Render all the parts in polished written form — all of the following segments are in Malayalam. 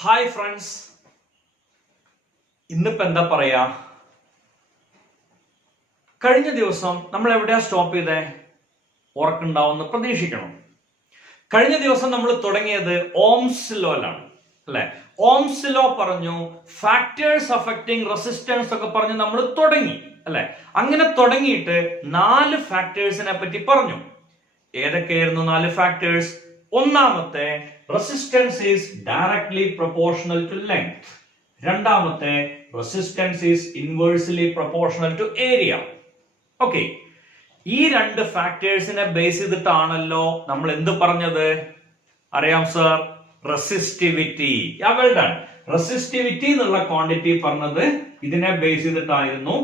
ഹായ് ഫ്രണ്ട്സ്, ഇന്നിപ്പോ എന്താ പറയാ, കഴിഞ്ഞ ദിവസം നമ്മൾ എവിടെയാ സ്റ്റോപ്പ് ചെയ്തേ? ഓർക്കുണ്ടാവുമെന്ന് പ്രതീക്ഷിക്കണം. കഴിഞ്ഞ ദിവസം നമ്മൾ തുടങ്ങിയത് ഓംസ് ലോയിലാണ് അല്ലെ? ഓംസ് ലോ പറഞ്ഞു, ഫാക്ടേഴ്സ് അഫക്റ്റിംഗ് റെസിസ്റ്റൻസ് ഒക്കെ പറഞ്ഞ് നമ്മൾ തുടങ്ങി അല്ലെ? അങ്ങനെ തുടങ്ങിയിട്ട് 4 ഫാക്ടേഴ്സിനെ പറ്റി പറഞ്ഞു. ഏതൊക്കെയായിരുന്നു 4 ഫാക്ടേഴ്സ്? ഒന്നാമത്തെ, resistance is directly proportional to length. രണ്ടാമത്തെ, resistance is inversely proportional to area. Okay, ഈ 2 ഫാക്ടേഴ്സിനെ ബേസ് ചെയ്തിട്ടാണല്ലോ നമ്മൾ എന്ത് പറഞ്ഞത്? അറിയാം സർ, റെസിസ്റ്റിവിറ്റി. റെസിസ്റ്റിവിറ്റി എന്നുള്ള ക്വാണ്ടിറ്റി പറഞ്ഞത് ഇതിനെ ബേസ് ചെയ്തിട്ടായിരുന്നു.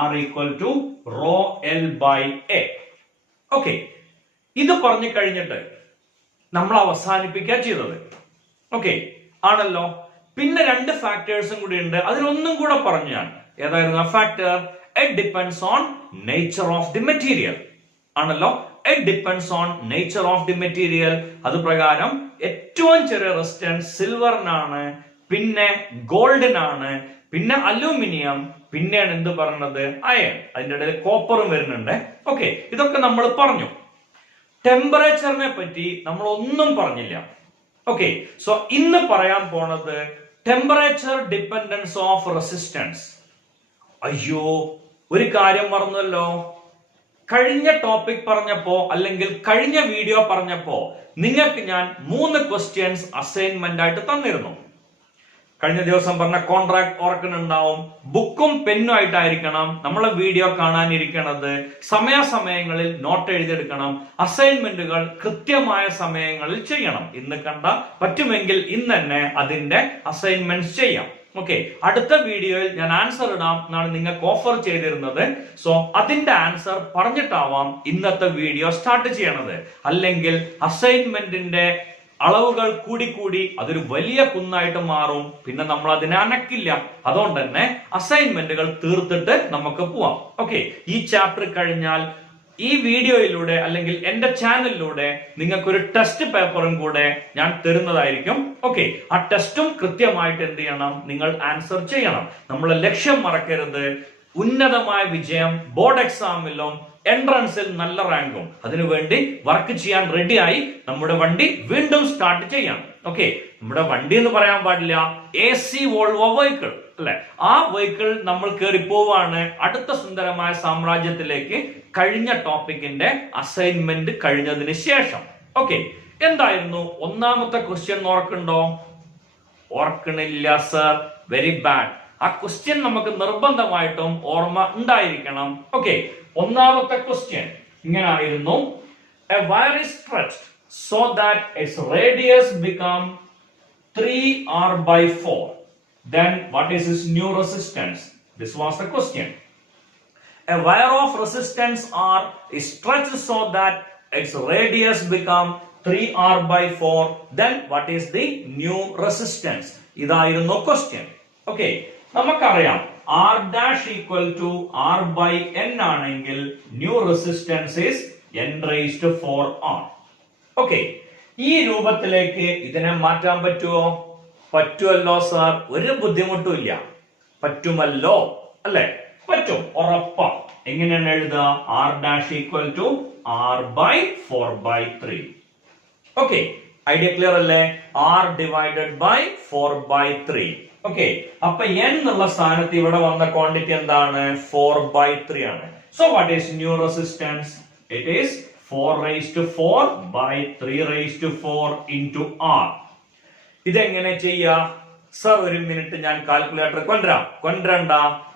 R equal to rho L by A. Okay, ഇത് പറഞ്ഞു കഴിഞ്ഞിട്ട് നമ്മൾ അവസാനിപ്പിക്കുക ചെയ്തത്. ഓക്കെ ആണല്ലോ. പിന്നെ 2 ഫാക്ടേഴ്സും കൂടി ഉണ്ട്. അതിലൊന്നും കൂടെ പറഞ്ഞു ഞാൻ. ഏതായിരുന്നു ആ factor? It depends on nature of the material ആണല്ലോ. It depends on nature of the material. അത് പ്രകാരം ഏറ്റവും ചെറിയ റെസിസ്റ്റൻസ് സിൽവറിനാണ്, പിന്നെ ഗോൾഡിനാണ്, പിന്നെ അലൂമിനിയം, പിന്നെയാണ് എന്ത് പറഞ്ഞത്? അയൺ. അതിന്റെ ഇടയിൽ കോപ്പറും വരുന്നുണ്ട്. ഓക്കെ, ഇതൊക്കെ നമ്മൾ പറഞ്ഞു. ടെമ്പറേച്ചറിനെ പറ്റി നമ്മൾ ഒന്നും പറഞ്ഞില്ല. ഓക്കെ, സോ ഇന്ന് പറയാൻ പോണത് ടെമ്പറേച്ചർ ഡിപ്പെൻഡൻസ് ഓഫ് റെസിസ്റ്റൻസ്. അയ്യോ, ഒരു കാര്യം മറന്നല്ലോ. കഴിഞ്ഞ ടോപ്പിക് പറഞ്ഞപ്പോ അല്ലെങ്കിൽ കഴിഞ്ഞ വീഡിയോ പറഞ്ഞപ്പോ നിങ്ങൾക്ക് ഞാൻ 3 ക്വസ്റ്റ്യൻസ് അസൈൻമെന്റ് ആയിട്ട് തന്നിരുന്നു. കഴിഞ്ഞ ദിവസം പറഞ്ഞ കോൺട്രാക്ട് ഓർക്കുന്നുണ്ടാവും. ബുക്കും പെന്നും ആയിട്ടായിരിക്കണം നമ്മളെ വീഡിയോ കാണാനിരിക്കണത്. സമയാസമയങ്ങളിൽ നോട്ട് എഴുതിയെടുക്കണം. അസൈൻമെന്റുകൾ കൃത്യമായ സമയങ്ങളിൽ ചെയ്യണം. ഇന്ന് കണ്ട പറ്റുമെങ്കിൽ ഇന്ന് തന്നെ അതിന്റെ അസൈൻമെന്റ്സ് ചെയ്യാം. ഓക്കെ, അടുത്ത വീഡിയോയിൽ ഞാൻ ആൻസർ ഇടാം എന്നാണ് നിങ്ങൾക്ക് ഓഫർ ചെയ്തിരുന്നത്. സോ അതിന്റെ ആൻസർ പറഞ്ഞിട്ടാവാം ഇന്നത്തെ വീഡിയോ സ്റ്റാർട്ട് ചെയ്യണത്. അല്ലെങ്കിൽ അസൈൻമെന്റിന്റെ അളവുകൾ കൂടി അതൊരു വലിയ കുന്നായിട്ട് മാറും. പിന്നെ നമ്മൾ അതിനെ അനക്കില്ല. അതുകൊണ്ട് തന്നെ അസൈൻമെന്റുകൾ തീർത്തിട്ട് നമുക്ക് പോവാം. ഓക്കെ, ഈ ചാപ്റ്റർ കഴിഞ്ഞാൽ ഈ വീഡിയോയിലൂടെ അല്ലെങ്കിൽ എന്റെ ചാനലിലൂടെ നിങ്ങൾക്ക് ഒരു ടെസ്റ്റ് പേപ്പറും കൂടെ ഞാൻ തരുന്നതായിരിക്കും. ഓക്കെ, ആ ടെസ്റ്റും കൃത്യമായിട്ട് എന്ത് ചെയ്യണം? നിങ്ങൾ ആൻസർ ചെയ്യണം. നമ്മളെ ലക്ഷ്യം മറക്കരുത്. ഉന്നതമായ വിജയം ബോർഡ് എക്സാമിലും എൻട്രൻസിൽ നല്ല റാങ്കും. അതിനുവേണ്ടി വർക്ക് ചെയ്യാൻ റെഡിയായി നമ്മുടെ വണ്ടി വീണ്ടും സ്റ്റാർട്ട് ചെയ്യാം. ഓക്കെ, നമ്മുടെ വണ്ടി എന്ന് പറയാൻ പാടില്ല, AC വോൾവോ വെഹിക്കിൾ അല്ലെ? ആ വെഹിക്കിൾ നമ്മൾ കയറി പോവാണ് അടുത്ത സുന്ദരമായ സാമ്രാജ്യത്തിലേക്ക്. കഴിഞ്ഞ ടോപ്പിക്കിന്റെ അസൈൻമെന്റ് കഴിഞ്ഞതിന് ശേഷം. ഓക്കെ, എന്തായിരുന്നു ഒന്നാമത്തെ ക്വസ്റ്റ്യൻ? ഓർക്കുണ്ടോ? ഓർക്കണില്ല സർ, വെരി ബാഡ്. ആ ക്വസ്റ്റ്യൻ നമുക്ക് നിർബന്ധമായിട്ടും ഓർമ്മ ഉണ്ടായിരിക്കണം. ഓക്കെ, ഒന്നാമത്തെ ക്വസ്റ്റ്യൻ ഇങ്ങനെ ആയിരുന്നു. A wire is stretched so that its radius become 3R by 4. Then what is its new resistance? This was the question. A wire of resistance R is stretched so that its radius become 3R by 4. Then what is the new resistance? ഇതായിരുന്നു ക്വസ്റ്റ്യൻ. ഓക്കെ, നമുക്കറിയാം R dash equal to R by N ആണെങ്കിൽ new resistance is N raised to 4R. Okay, ഈ രൂപത്തിലേക്ക് ഇതിനെ മാറ്റാൻ പറ്റുമോ? പറ്റുമല്ലോ സാർ, ഒരു ബുദ്ധിമുട്ടും ഇല്ല. പറ്റുമല്ലോ അല്ലെ? പറ്റും, ഉറപ്പാ. എങ്ങനെയാണ് എഴുതുക? R dash equal to R by 4 by 3. Okay, idea clear അല്ലേ? R divided by 4 by 3. Okay, അപ്പൊ n എന്നുള്ള സ്ഥാനത്ത് ഇവിടെ വന്ന ക്വാണ്ടിറ്റി എന്താണ്? 4 by 3 ആണ്. So what is new resistance? It is 4 raised to 4 by 3 raised to 4 into R. ഇതെങ്ങനെ ചെയ്യാ സർ? ഒരു മിനിറ്റ്, ഞാൻ കാൽക്കുലേറ്റർ കൊണ്ടുവരണ്ട.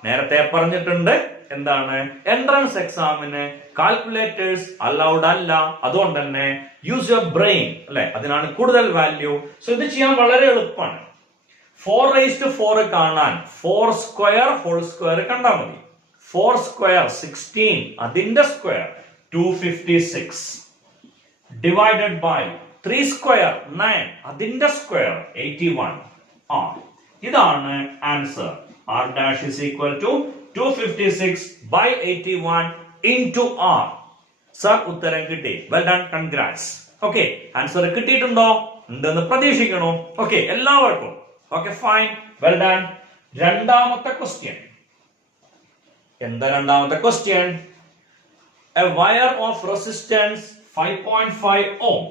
നേരത്തെ പറഞ്ഞിട്ടുണ്ട് എന്താണ്? എൻട്രൻസ് എക്സാമിന് കാൽക്കുലേറ്റേഴ്സ് അലൗഡ് അല്ല. അതുകൊണ്ട് തന്നെ യൂസ് യുവർ ബ്രെയിൻ അല്ലെ? അതിനാണ് കൂടുതൽ വാല്യൂ. സോ ഇത് ചെയ്യാൻ വളരെ എളുപ്പമാണ്. 4 raised to 4 കാണാൻ 4 സ്ക്വയർ ഹോൾ സ്ക്വയർ കണ്ടാൽ മതി. 4 സ്ക്വയർ 16, അതിന്റെ സ്ക്വയർ 256 ഡിവൈഡഡ് ബൈ 3 സ്ക്വയർ 9, അതിന്റെ സ്ക്വയർ 81 R. ഇതാണ് answer. R dash is equal to 256 by 81 into R. Sir, ഉത്തരം കിട്ടി. Well done, congrats. Okay, answer കിട്ടിയിട്ടുണ്ടോ? ഉണ്ടെന്ന് പ്രതീക്ഷിക്കണോ? ഓക്കെ, എല്ലാവർക്കും ഓക്കെ ഫൈൻ, വെൽ ഡൺ. രണ്ടാമത്തെ ക്വസ്റ്റ്യൻ എന്താ? രണ്ടാമത്തെ question, A wire of resistance 5.5 ohm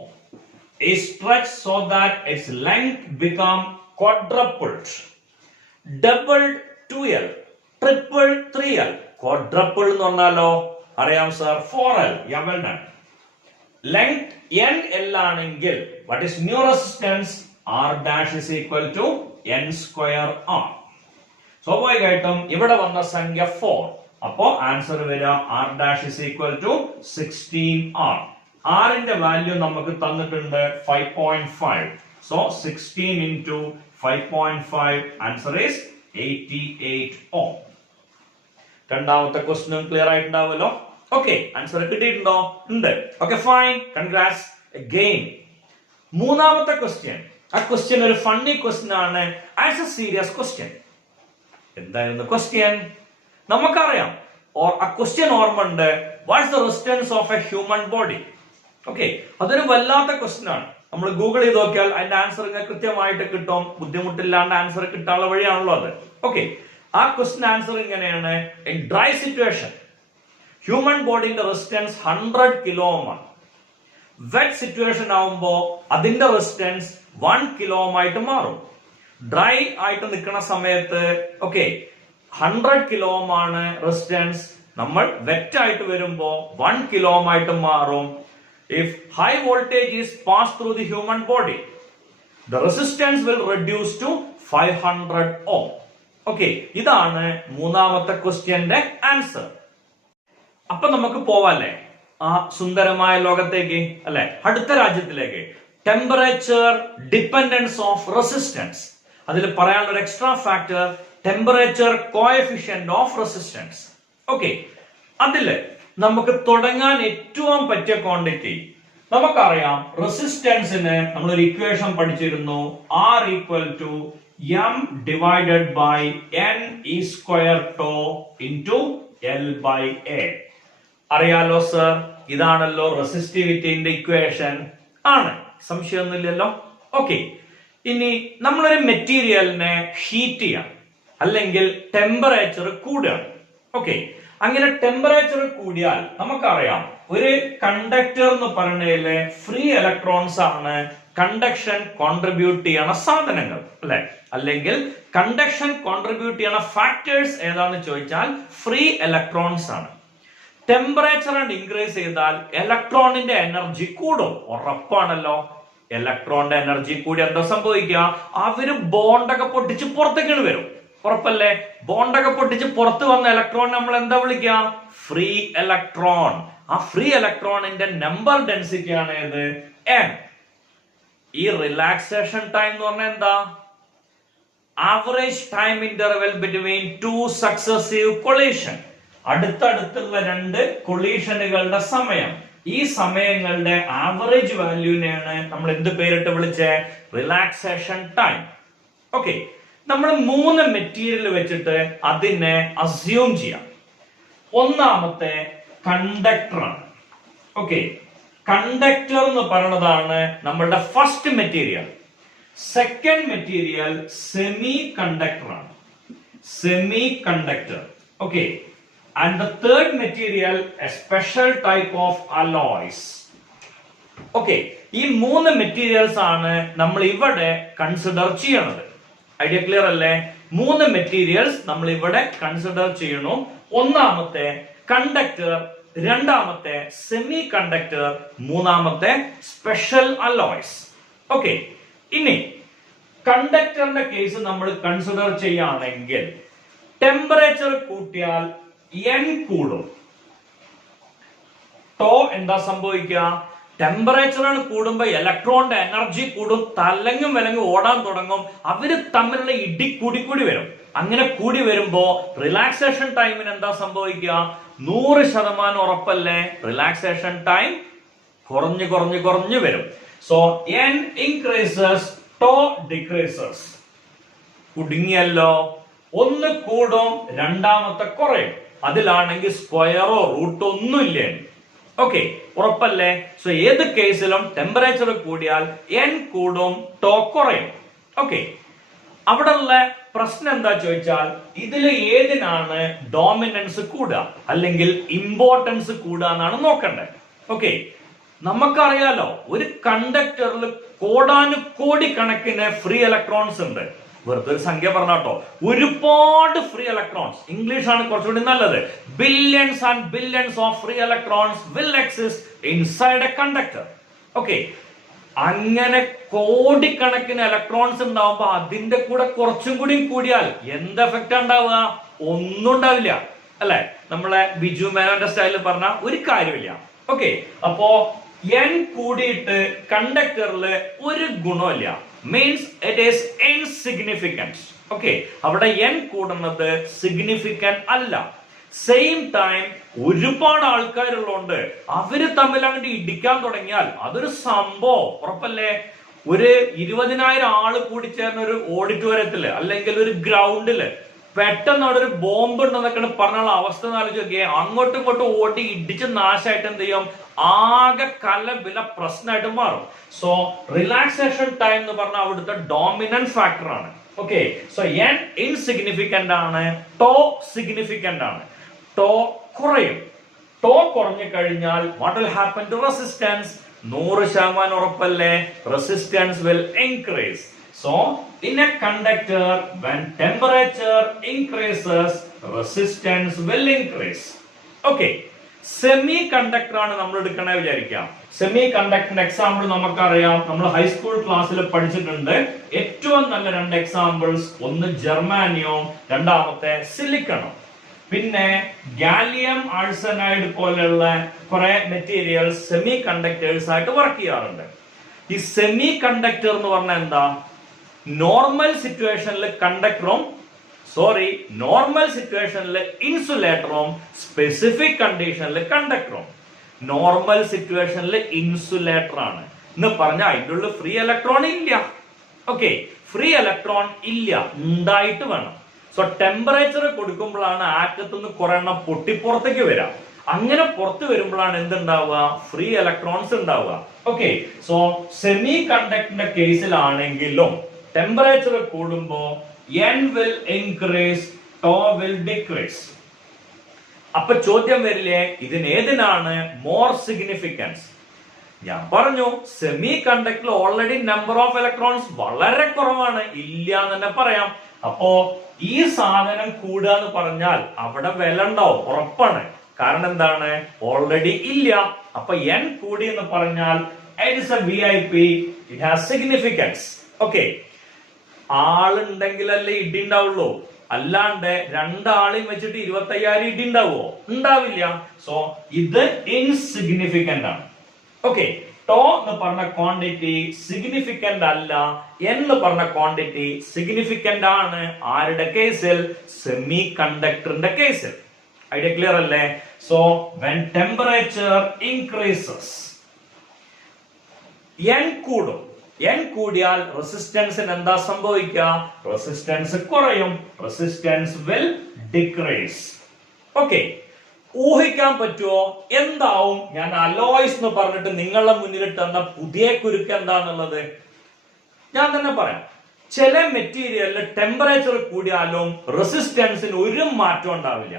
is stretched so that its length become quadrupled, doubled 2l, tripled 3l. quadrupled എന്ന് പറഞ്ഞാലോ അറിയാം sir, 4l. yeah, well done. length n l ആണെങ്കിൽ what is new resistance? r dash is equal to n square r. സ്വാഭാവികമായിട്ടും ഇവിടെ വന്ന സംഖ്യ 4, അപ്പോ ആൻസർ വരിക r dash is equal to 16r. r ന്റെ വാല്യൂ നമുക്ക് തന്നിട്ടുണ്ട് 5.5. so 16 into 5.5, answer is 88 ohm. രണ്ടാമത്തെ ക്വസ്റ്റ്യൻ ക്ലിയർ ആയിട്ടുണ്ടാവുമല്ലോ. ഓക്കെ, ആൻസർ കിട്ടിയിട്ടുണ്ടോ? ഉണ്ട്. Okay fine, congrats again. മൂന്നാമത്തെ ക്വസ്റ്റ്യൻ, ആ ക്വസ്റ്റ്യൻ ഒരു ഫണ്ണി ക്വസ്റ്റ്യൻ ആണ്, ആസ് എ സീരിയസ് ക്വസ്റ്റ്യൻ. എന്തായിരുന്നു ക്വസ്റ്റ്യൻ? നമുക്കറിയാം, ആ ക്വസ്റ്റ്യൻ ഓർമ്മ ഉണ്ട്, what's the resistance of A human body? Okay, അതൊരു വല്ലാത്ത ക്വസ്റ്റ്യൻ ആണ്. നമ്മൾ ഗൂഗിൾ ചെയ്ത് നോക്കിയാൽ അതിന്റെ ആൻസർ കൃത്യമായിട്ട് കിട്ടും. ബുദ്ധിമുട്ടില്ലാണ്ട് ആൻസർ കിട്ടാനുള്ള വഴിയാണല്ലോ അത്. ഓക്കെ, ആ ക്വസ്റ്റ്യൻ ആൻസർ ഇങ്ങനെയാണ്: ഇൻ ഡ്രൈ സിറ്റുവേഷൻ ഹ്യൂമൻ ബോഡിന്റെ റെസിസ്റ്റൻസ് 100 കിലോ ഓം ആണ്. വെറ്റ് സിറ്റുവേഷൻ ആവുമ്പോ അതിന്റെ റെസിസ്റ്റൻസ് 1 കിലോ ഓം ആയിട്ട് മാറും. ഡ്രൈ ആയിട്ട് നിൽക്കുന്ന സമയത്ത് 100 കിലോ ഓം ആണ് റെസിസ്റ്റൻസ്. നമ്മൾ വെറ്റ് ആയിട്ട് വരുമ്പോ 1 കിലോ ഓം ആയിട്ട് മാറും. If high voltage is passed through the human body, the resistance will reduce to 500 ohm. Okay, ഇതാണ് മൂന്നാമത്തെ ക്വസ്റ്റ്യന്റെ ആൻസർ. അപ്പൊ നമുക്ക് പോവാല്ലേ ആ സുന്ദരമായ ലോകത്തേക്ക്, അല്ലെ, അടുത്ത രാജ്യത്തിലേക്ക്. Temperature dependence of resistance. അതിൽ പറയാനുള്ള ഒരു extra factor temperature coefficient of resistance. Okay, അതില് നമുക്ക് തുടങ്ങാൻ ഏറ്റവും പറ്റിയ ക്വാണ്ടിറ്റി നമുക്കറിയാം. റെസിസ്റ്റൻസിന് നമ്മളൊരു ഇക്വേഷൻ പഠിച്ചിരുന്നു, R equal to m divided by n e square tau into L by A. അറിയാലോ സർ, ഇതാണല്ലോ റെസിസ്റ്റിവിറ്റിന്റെ ഇക്വേഷൻ. ആണ്, സംശയമൊന്നുമില്ലല്ലോ. ഓക്കെ, ഇനി നമ്മളൊരു മെറ്റീരിയലിനെ ഹീറ്റ് ചെയ്യാം, അല്ലെങ്കിൽ ടെമ്പറേച്ചർ കൂടുകയാണ്. ഓക്കെ, അങ്ങനെ ടെമ്പറേച്ചർ കൂടിയാൽ നമുക്കറിയാം, ഒരു കണ്ടക്ടർ എന്ന് പറയുന്നതിലെ ഫ്രീ ഇലക്ട്രോൺസ് ആണ് കണ്ടക്ഷൻ കോൺട്രിബ്യൂട്ട് ചെയ്യണ സാധനങ്ങൾ, അല്ലെ? അല്ലെങ്കിൽ കണ്ടക്ഷൻ കോൺട്രിബ്യൂട്ട് ചെയ്യണ ഫാക്ടേഴ്സ് ഏതാന്ന് ചോദിച്ചാൽ ഫ്രീ ഇലക്ട്രോൺസ് ആണ്. ടെമ്പറേച്ചർ ഇൻക്രീസ് ചെയ്താൽ ഇലക്ട്രോണിന്റെ എനർജി കൂടും, ഉറപ്പാണല്ലോ. ഇലക്ട്രോണിന്റെ എനർജി കൂടി എന്താ സംഭവിക്കുക? അവര് ബോണ്ടൊക്കെ പൊട്ടിച്ച് പുറത്തേക്കാണ് വരും, ഉറപ്പല്ലേ? ബോണ്ടൊക്കെ പൊട്ടിച്ച് പുറത്ത് വന്ന ഇലക്ട്രോൺ നമ്മൾ എന്താ വിളിക്കുക? Free electron. ആ ഫ്രീ ഇലക്ട്രോണിന്റെ നമ്പർ ഡെൻസിറ്റി ആണ് ഏത്? n. ഈ റിലാക്സേഷൻ ടൈം എന്ന് പറഞ്ഞാൽ എന്താ? Average time interval between 2 successive collision. അടുത്തടുത്തുള്ള 2 കൊളീഷനുകളുടെ സമയം. ഈ സമയങ്ങളുടെ ആവറേജ് വാല്യൂനെയാണ് നമ്മൾ എന്ത് പേരിട്ട് വിളിച്ചേ? Relaxation time. ഓക്കെ, നമ്മൾ 3 മെറ്റീരിയൽ വെച്ചിട്ട് അതിനെ അസ്യൂം ചെയ്യാം. ഒന്നാമത്തെ കണ്ടക്ടർ ആണ്. ഓക്കെ, കണ്ടക്ടർ എന്ന് പറയുന്നതാണ് നമ്മളുടെ first material. Second material semiconductor ആണ്, semiconductor. Okay, and the third material a special type of alloys. ഓക്കെ, ഈ 3 മെറ്റീരിയൽസ് ആണ് നമ്മൾ ഇവിടെ കൺസിഡർ ചെയ്യണത്. ഐഡിയ ക്ലിയർ അല്ലേ? 3 മെറ്റീരിയൽസ് നമ്മൾ ഇവിടെ കൺസിഡർ ചെയ്യണു. ഒന്നാമത്തെ കണ്ടക്ടർ, രണ്ടാമത്തെ സെമി കണ്ടക്ടർ, മൂന്നാമത്തെ സ്പെഷ്യൽ അലോയ്സ്. ഓക്കെ, ഇനി കണ്ടക്ടറിന്റെ കേസ് നമ്മൾ കൺസിഡർ ചെയ്യുകയാണെങ്കിൽ ടെമ്പറേച്ചർ കൂട്ടിയാൽ n കൂടും. ടോ എന്താ സംഭവിക്കുക? ടെമ്പറേച്ചർ കൂടുമ്പോ ഇലക്ട്രോണിന്റെ എനർജി കൂടും, തലങ്ങും വിലങ്ങും ഓടാൻ തുടങ്ങും, അവര് തമ്മിലുള്ള ഇടി കൂടി വരും. അങ്ങനെ കൂടി വരുമ്പോ റിലാക്സേഷൻ ടൈമിന് എന്താ സംഭവിക്കുക? 100% ഉറപ്പല്ലേ? റിലാക്സേഷൻ ടൈം കുറഞ്ഞു വരും. So n increases, tau decreases. കുടുങ്ങിയല്ലോ. ഒന്ന് കൂടും, രണ്ടാമത്തെ കുറയും. അതിലാണെങ്കിൽ സ്ക്വയറോ റൂട്ടോ ഒന്നുമില്ലേ? ഓക്കെ, ഉറപ്പല്ലേ? സോ ഏത് കേസിലും ടെമ്പറേച്ചർ കൂടിയാൽ n കൂടും, ടോ കുറയും. ഓക്കെ, അവിടെയുള്ള പ്രശ്നം എന്താ ചോദിച്ചാൽ ഇതിൽ ഏതിനാണ് ഡോമിനൻസ് കൂടുക അല്ലെങ്കിൽ ഇമ്പോർട്ടൻസ് കൂടുക എന്നാണ് നോക്കണ്ടേ. ഓക്കെ, നമുക്കറിയാലോ ഒരു കണ്ടക്ടറിൽ കോടാനുകോടിക്കണക്കിന് ഫ്രീ ഇലക്ട്രോൺസ് ഉണ്ട്. വെറുതെ ഒരു സംഖ്യ പറഞ്ഞാട്ടോ, ഒരുപാട് ഫ്രീ ഇലക്ട്രോൺസ്, ഇംഗ്ലീഷ് ആണ് കുറച്ചുകൂടി നല്ലത്. Billions and billions of free electrons will exist inside A conductor. Okay, അങ്ങനെ കോടിക്കണക്കിന് ഇലക്ട്രോൺസ് ഉണ്ടാവുമ്പോ അതിന്റെ കൂടെ കുറച്ചും കൂടി കൂടിയാൽ എന്ത് എഫക്റ്റ് ഉണ്ടാവുക? ഒന്നും ഉണ്ടാവില്ല അല്ലെ? നമ്മളെ ബിജു മേനോന്റെ സ്റ്റൈലിൽ പറഞ്ഞ ഒരു കാര്യമില്ല. ഓക്കെ, അപ്പോ n കൂടിയിട്ട് കണ്ടക്ടറിൽ ഒരു ഗുണമില്ല, means it is insignificant. Okay, അവിടെ n കൂടുന്നത് സിഗ്നിഫിക്കന്റ് അല്ല. സെയിം ടൈം ഒരുപാട് ആൾക്കാരുള്ളതുകൊണ്ട് അവര് തമ്മിൽ അങ്ങോട്ട് ഇടിക്കാൻ തുടങ്ങിയാൽ അതൊരു സംഭവം ഉറപ്പല്ലേ. ഒരു 20,000 ആള് കൂടി ചേർന്ന ഒരു ഓഡിറ്റോറിയത്തില് അല്ലെങ്കിൽ ഒരു ഗ്രൗണ്ടില് പെട്ടെന്ന് അവിടെ ഒരു ബോംബ് ഉണ്ടെന്നൊക്കെ പറഞ്ഞുള്ള അവസ്ഥ ആലോചിച്ച് നോക്കിയേ. അങ്ങോട്ടും ഇങ്ങോട്ടും ഓടി ഇടിച്ച് നാശമായിട്ട് എന്ത് ചെയ്യും? ആകെ കലബില പ്രശ്നമായിട്ട് മാറും. സോ റിലാക്സേഷൻ ടൈം എന്ന് പറഞ്ഞാൽ അവിടുത്തെ ഡോമിനന്റ് ഫാക്ടർ ആണ്. ഓക്കെ, സോ n ഇൻസിഗ്നിഫിക്കന്റ് ആണ്, ടോ സിഗ്നിഫിക്കന്റ് ആണ്. ടോ കുറയും. ടോ കുറഞ്ഞു കഴിഞ്ഞാൽ what will happen to resistance? 100% ഉറപ്പല്ലേ, resistance will increase. So in a conductor, when temperature increases, resistance will increase. Okay, semi conductor ആണ് നമ്മൾ എടുക്കണേ വിചാരിക്കാം. സെമി കണ്ടക്ടറിന്റെ എക്സാമ്പിൾ നമുക്കറിയാം, നമ്മൾ ഹൈസ്കൂൾ ക്ലാസ്സിൽ പഠിച്ചിട്ടുണ്ട്. ഏറ്റവും നല്ല 2 എക്സാമ്പിൾസ്, ഒന്ന് ജർമാനിയം, രണ്ടാമത്തെ സിലിക്കണും. പിന്നെ ഗാലിയം ആഴ്സനൈഡ് പോലെയുള്ള കുറെ മെറ്റീരിയൽസ് സെമി കണ്ടക്ടേഴ്സ് ആയിട്ട് വർക്ക് ചെയ്യാറുണ്ട്. ഈ സെമി കണ്ടക്ടർ എന്ന് പറഞ്ഞാൽ എന്താ? നോർമൽ സിറ്റുവേഷനിൽ കണ്ടക്ടറും നോർമൽ സിറ്റുവേഷനിൽ ഇൻസുലേറ്ററും സ്പെസിഫിക് കണ്ടീഷനിൽ കണ്ടക്ടറും. നോർമൽ സിറ്റുവേഷനിൽ ഇൻസുലേറ്റർ ആണ് എന്ന് പറഞ്ഞാൽ അതിൻ്റെ ഉള്ളിൽ ഫ്രീ ഇലക്ട്രോൺ ഇല്ല. ഓക്കെ, ഫ്രീ ഇലക്ട്രോൺ ഇല്ല, ഉണ്ടായിട്ട് വേണം. സോ ടെമ്പറേച്ചർ കൊടുക്കുമ്പോഴാണ് ആറ്റത്തുനിന്ന് കുറെ എണ്ണം പൊട്ടിപ്പുറത്തേക്ക് വരാം. അങ്ങനെ പുറത്തു വരുമ്പോഴാണ് എന്തുണ്ടാവുക? ഫ്രീ ഇലക്ട്രോൺസ് ഉണ്ടാവുക. ഓക്കെ, സോ സെമി കണ്ടക്ടറിന്റെ കേസിലാണെങ്കിലും ടെമ്പറേച്ചർ കൂടുമ്പോ n will increase, tau will decrease. അപ്പൊ ചോദ്യം വരില്ലേ, ഇതിനേതിനാണ് മോർ സിഗ്നിഫിക്കൻസ്? ഞാൻ പറഞ്ഞു സെമി കണ്ടക്ടറിൽ ഓൾറെഡി നമ്പർ ഓഫ് ഇലക്ട്രോൺസ് വളരെ കുറവാണ്, ഇല്ല എന്ന് തന്നെ പറയാം. അപ്പോ ഈ സാധനം കൂടുക എന്ന് പറഞ്ഞാൽ അവിടെ വില ഉണ്ടാവും, ഉറപ്പാണ്. കാരണം എന്താണ്? ഓൾറെഡി ഇല്ല. അപ്പൊ n കൂടി എന്ന് പറഞ്ഞാൽ it is a VIP, it has significance. Okay, ആളുണ്ടെങ്കിലല്ലേ ഇടി ഉണ്ടാവുള്ളൂ, അല്ലാണ്ട് 2 ആളെയും വെച്ചിട്ട് 25,000 ഇടി ഉണ്ടാവുമോ? ഉണ്ടാവില്ല. സോ ഇത് ഇൻസിഗ്നിഫിക്കന്റ് ആണ്. ഓക്കെ, ടോ എന്ന് പറഞ്ഞ ക്വാണ്ടിറ്റി സിഗ്നിഫിക്കന്റ് അല്ല, എന്ന് പറഞ്ഞ ക്വാണ്ടിറ്റി സിഗ്നിഫിക്കന്റ് ആണ്. ആരുടെ കേസിൽ? സെമി കണ്ടക്ടറിന്റെ കേസിൽ. ഐഡിയ ക്ലിയർ അല്ലേ? So when temperature increases, n കൂടും. n കൂടിയാൽ റെസിസ്റ്റൻസിന് എന്താ സംഭവിക്കുക? റെസിസ്റ്റൻസ് കുറയും, റെസിസ്റ്റൻസ് വിൽ ഡിക്രീസ്. ഓക്കെ, ഊഹിക്കാൻ പറ്റുമോ എന്താവും? ഞാൻ അലോയ്സ് എന്ന് പറഞ്ഞിട്ട് നിങ്ങളുടെ മുന്നിലിട്ട് തന്ന പുതിയ കുരുക്ക് എന്താന്നുള്ളത് ഞാൻ തന്നെ പറയാം. ചില മെറ്റീരിയലിൽ ടെമ്പറേച്ചർ കൂടിയാലും റെസിസ്റ്റൻസിന് ഒരു മാറ്റം ഉണ്ടാവില്ല.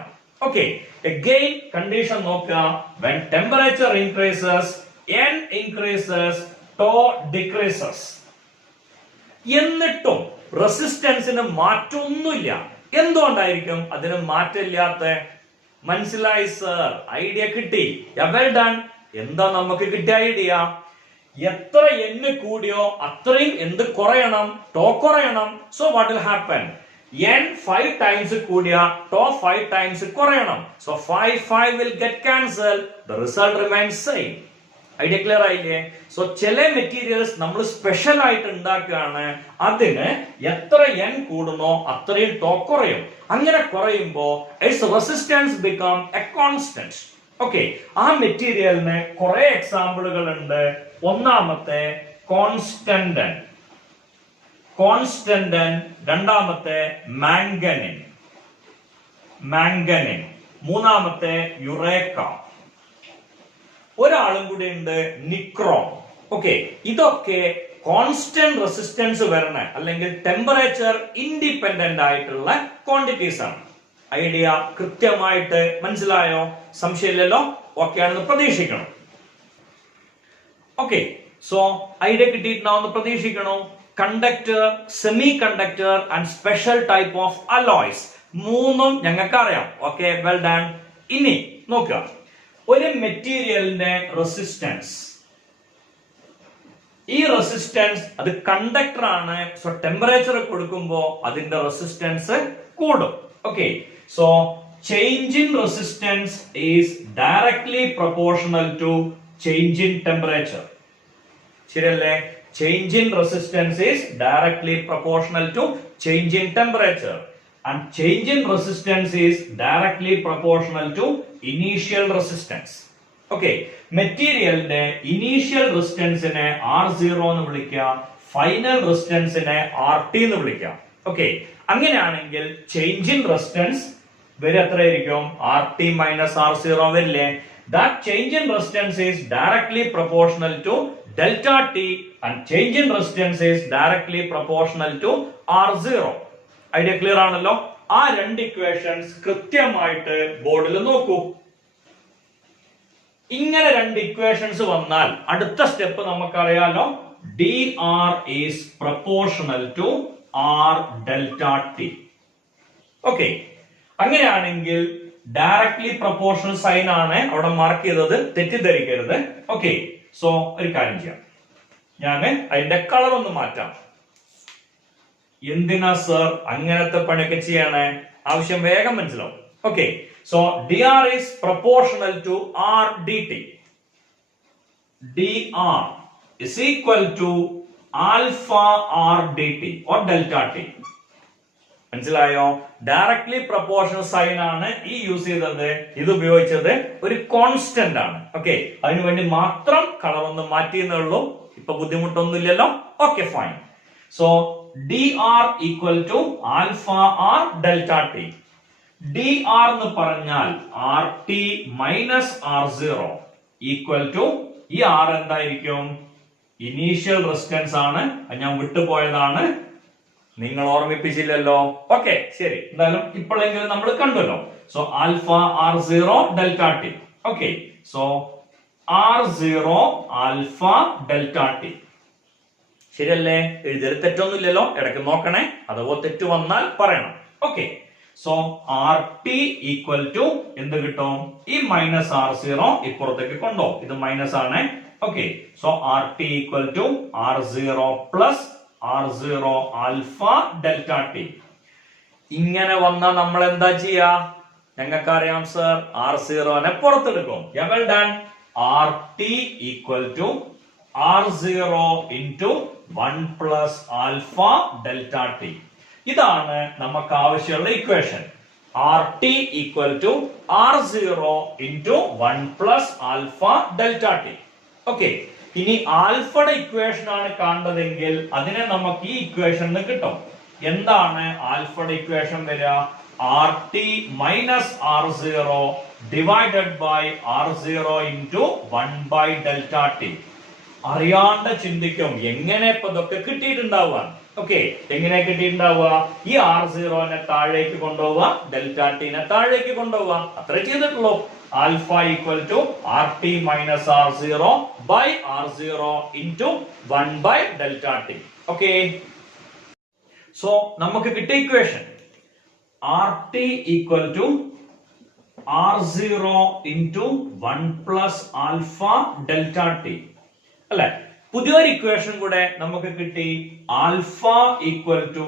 ഓക്കെ, അഗൈൻ കണ്ടീഷൻ നോക്കുക. when temperature increases, n increases, tau decreases. എന്നിട്ടും റെസിസ്റ്റൻസിന് മാറ്റമൊന്നുമില്ല. എന്തുകൊണ്ടായിരിക്കും അതിന് മാറ്റമില്ലാത്ത? മനസ്സിലായി സർ? ഐഡിയ കിട്ടി? Well done. എന്താ നമുക്ക് കിട്ടിയ ഐഡിയ? എത്ര n കൂടിയോ അത്രയും എന്ത് കുറയണം? ടോ കുറയണം. So what will happen? n 5 times കൂടിയ ടോ 5 times കുറയണം. So 5 will get cancelled. The result remains same. Idea clear ആയില്ലേ? സോ ചില മെറ്റീരിയൽസ് നമ്മൾ സ്പെഷ്യൽ ആയിട്ട് ഉണ്ടാക്കുകയാണ്, അതിന് എത്ര n കൂടുന്നോ അത്രയും ടോ കുറയും. അങ്ങനെ കുറയുമ്പോ its resistance become a constant. Okay, ആ മെറ്റീരിയലിന് കുറെ എക്സാമ്പിളുകൾ ഉണ്ട്. ഒന്നാമത്തെ കോൺസ്റ്റന്റൻ, രണ്ടാമത്തെ മാംഗനിൻ, മൂന്നാമത്തെ യുറേക്ക, ഒരാളും കൂടി ഉണ്ട് നിക്രോം. ഓക്കെ, ഇതൊക്കെ കോൺസ്റ്റന്റ് റെസിസ്റ്റൻസ് വരണ അല്ലെങ്കിൽ ടെമ്പറേച്ചർ ഇൻഡിപെൻഡന്റ് ആയിട്ടുള്ള ക്വാണ്ടിറ്റീസ് ആണ്. ഐഡിയ കൃത്യമായിട്ട് മനസ്സിലായോ? സംശയമില്ലല്ലോ? ഓക്കെ ആണെന്ന് പ്രതീക്ഷിക്കണം. ഓക്കെ, സോ ഐഡിയ കിട്ടിയിട്ടുണ്ടാവുമെന്ന് പ്രതീക്ഷിക്കണോ? Conductor, semiconductor and special type of alloys മൂന്നും ഞങ്ങൾക്ക് അറിയാം. Okay, well done. ഇനി നോക്കുക, ഒരു മെറ്റീരിയലിന്റെ റെസിസ്റ്റൻസ്, ഈ റെസിസ്റ്റൻസ് അത് കണ്ടക്ടർ ആണ്. സോ ടെമ്പറേച്ചർ കൊടുക്കുമ്പോൾ അതിന്റെ റെസിസ്റ്റൻസ് കൂടും. Okay, so change in resistance is directly proportional to change in temperature. ശരിയല്ലേ? Change in resistance is directly proportional to change in temperature and change in resistance is directly proportional to initial resistance. Okay, മെറ്റീരിയലിന്റെ ഇനീഷ്യൽ റെസിസ്റ്റൻസിനെ R0 എന്ന് വിളിക്കാം, ഫൈനൽ റെസിസ്റ്റൻസിനെ RT എന്ന് വിളിക്കാം. ഓക്കെ, അങ്ങനെയാണെങ്കിൽ ചേഞ്ച് ഇൻ റെസിസ്റ്റൻസ് വരെ എത്രയായിരിക്കും? RT മൈനസ് R0 വരില്ലേ? That change in resistance is directly proportional to delta T and change in resistance is directly proportional to R0. Idea clear ആണല്ലോ? ആ രണ്ട് ഇക്വേഷൻസ് കൃത്യമായിട്ട് ബോർഡിൽ നോക്കൂ. ഇങ്ങനെ രണ്ട് ഇക്വേഷൻസ് വന്നാൽ അടുത്ത സ്റ്റെപ്പ് നമുക്കറിയാലോ, dr is proportional to r delta t. Okay, അങ്ങനെയാണെങ്കിൽ ഡയറക്ട്ലി പ്രൊപ്പോർഷണൽ സൈൻ ആണ് അവിടെ മാർക്ക് ചെയ്തത്, തെറ്റിദ്ധരിക്കരുത്. ഓക്കെ, സോ ഒരു കാര്യം ചെയ്യാം, ഞാൻ അതിന്റെ കളർ ഒന്ന് മാറ്റാം. എന്തിനാ സർ അങ്ങനത്തെ പണിയൊക്കെ ചെയ്യണേ? ആവശ്യം വേഗം മനസ്സിലാവും. Okay, so dr is proportional to r dt. dr is equal to alpha r dt or delta t. മനസ്സിലായോ? ഡയറക്ട്ലി പ്രൊപ്പോർഷണൽ സൈൻ ആണ് ഈ യൂസ് ചെയ്തത്. ഇത് ഉപയോഗിച്ചത് ഒരു കോൺസ്റ്റന്റ് ആണ്. ഓക്കെ, അതിനുവേണ്ടി മാത്രം കളർ ഒന്ന് മാറ്റിയെന്നേ ഉള്ളൂ. ഇപ്പൊ ബുദ്ധിമുട്ടൊന്നുമില്ലല്ലോ? Okay, fine. So dr equal to alpha r delta t. dr എന്ന് പറഞ്ഞാൽ RT minus R0 equal to ഈ R എന്തായിരിക്കും? ഇനീഷ്യൽ റെസിസ്റ്റൻസ് ആണ്. ഞാൻ വിട്ടുപോയതാണ്, നിങ്ങൾ ഓർമ്മിപ്പിച്ചില്ലല്ലോ. ഓക്കെ, ശരി, എന്തായാലും ഇപ്പോഴെങ്കിലും നമ്മൾ കണ്ടല്ലോ. So alpha R0 delta T. Okay, so R0 alpha delta T. ശരിയല്ലേ? എഴുതിയത് തെറ്റൊന്നുമില്ലല്ലോ? ഇടയ്ക്ക് നോക്കണേ, അഥവാ തെറ്റ് വന്നാൽ പറയണം. Okay, so RT equal to എന്ത് കിട്ടും? ഈ മൈനസ് R0 ഇപ്പുറത്തേക്ക് കൊണ്ടോ, ഇത് മൈനസ് ആണ്. Okay, so RT equal to R0 plus R0 alpha delta T. ഇങ്ങനെ വന്നാൽ നമ്മൾ എന്താ ചെയ്യാ? ഞങ്ങൾക്കറിയാം സർ, R0നെ പുറത്തെടുക്കും. Well done. RT equal to R0 into 1 plus alpha delta t. ഇതാണ് നമുക്ക് ആവശ്യമുള്ള equation. RT equal to R0 into 1 plus alpha delta t. Okay, ഇനി ആൽഫയുടെ ഇക്വേഷൻ ആണ് കാണുന്നതെങ്കിൽ അതിനെ നമുക്ക് ഈ ഇക്വേഷൻ കിട്ടും. എന്താണ് ആൽഫയുടെ ഇക്വേഷൻ വരിക? RT minus R0 divided by R0 into 1 by delta t. അറിയാണ്ട് ചിന്തിക്കും, എങ്ങനെ ഇപ്പൊ ഇതൊക്കെ കിട്ടിയിട്ടുണ്ടാവുക? ഓക്കെ, എങ്ങനെ കിട്ടിയിട്ടുണ്ടാവുക? ഈ R0നെ താഴേക്ക് കൊണ്ടുപോവുക, ഡെൽറ്റ ടിനെ താഴേക്ക് കൊണ്ടുപോവുക, അത്രേ ചെയ്തിട്ടുള്ളൂ. Alpha equal to RT minus R0 by R0 into 1 by delta T. Okay, so നമുക്ക് കിട്ടിയ equation RT equal to R0 into 1 plus alpha delta T അല്ലെ? പുതിയൊരു ഇക്വേഷൻ കൂടെ നമുക്ക് കിട്ടി. Alpha equal to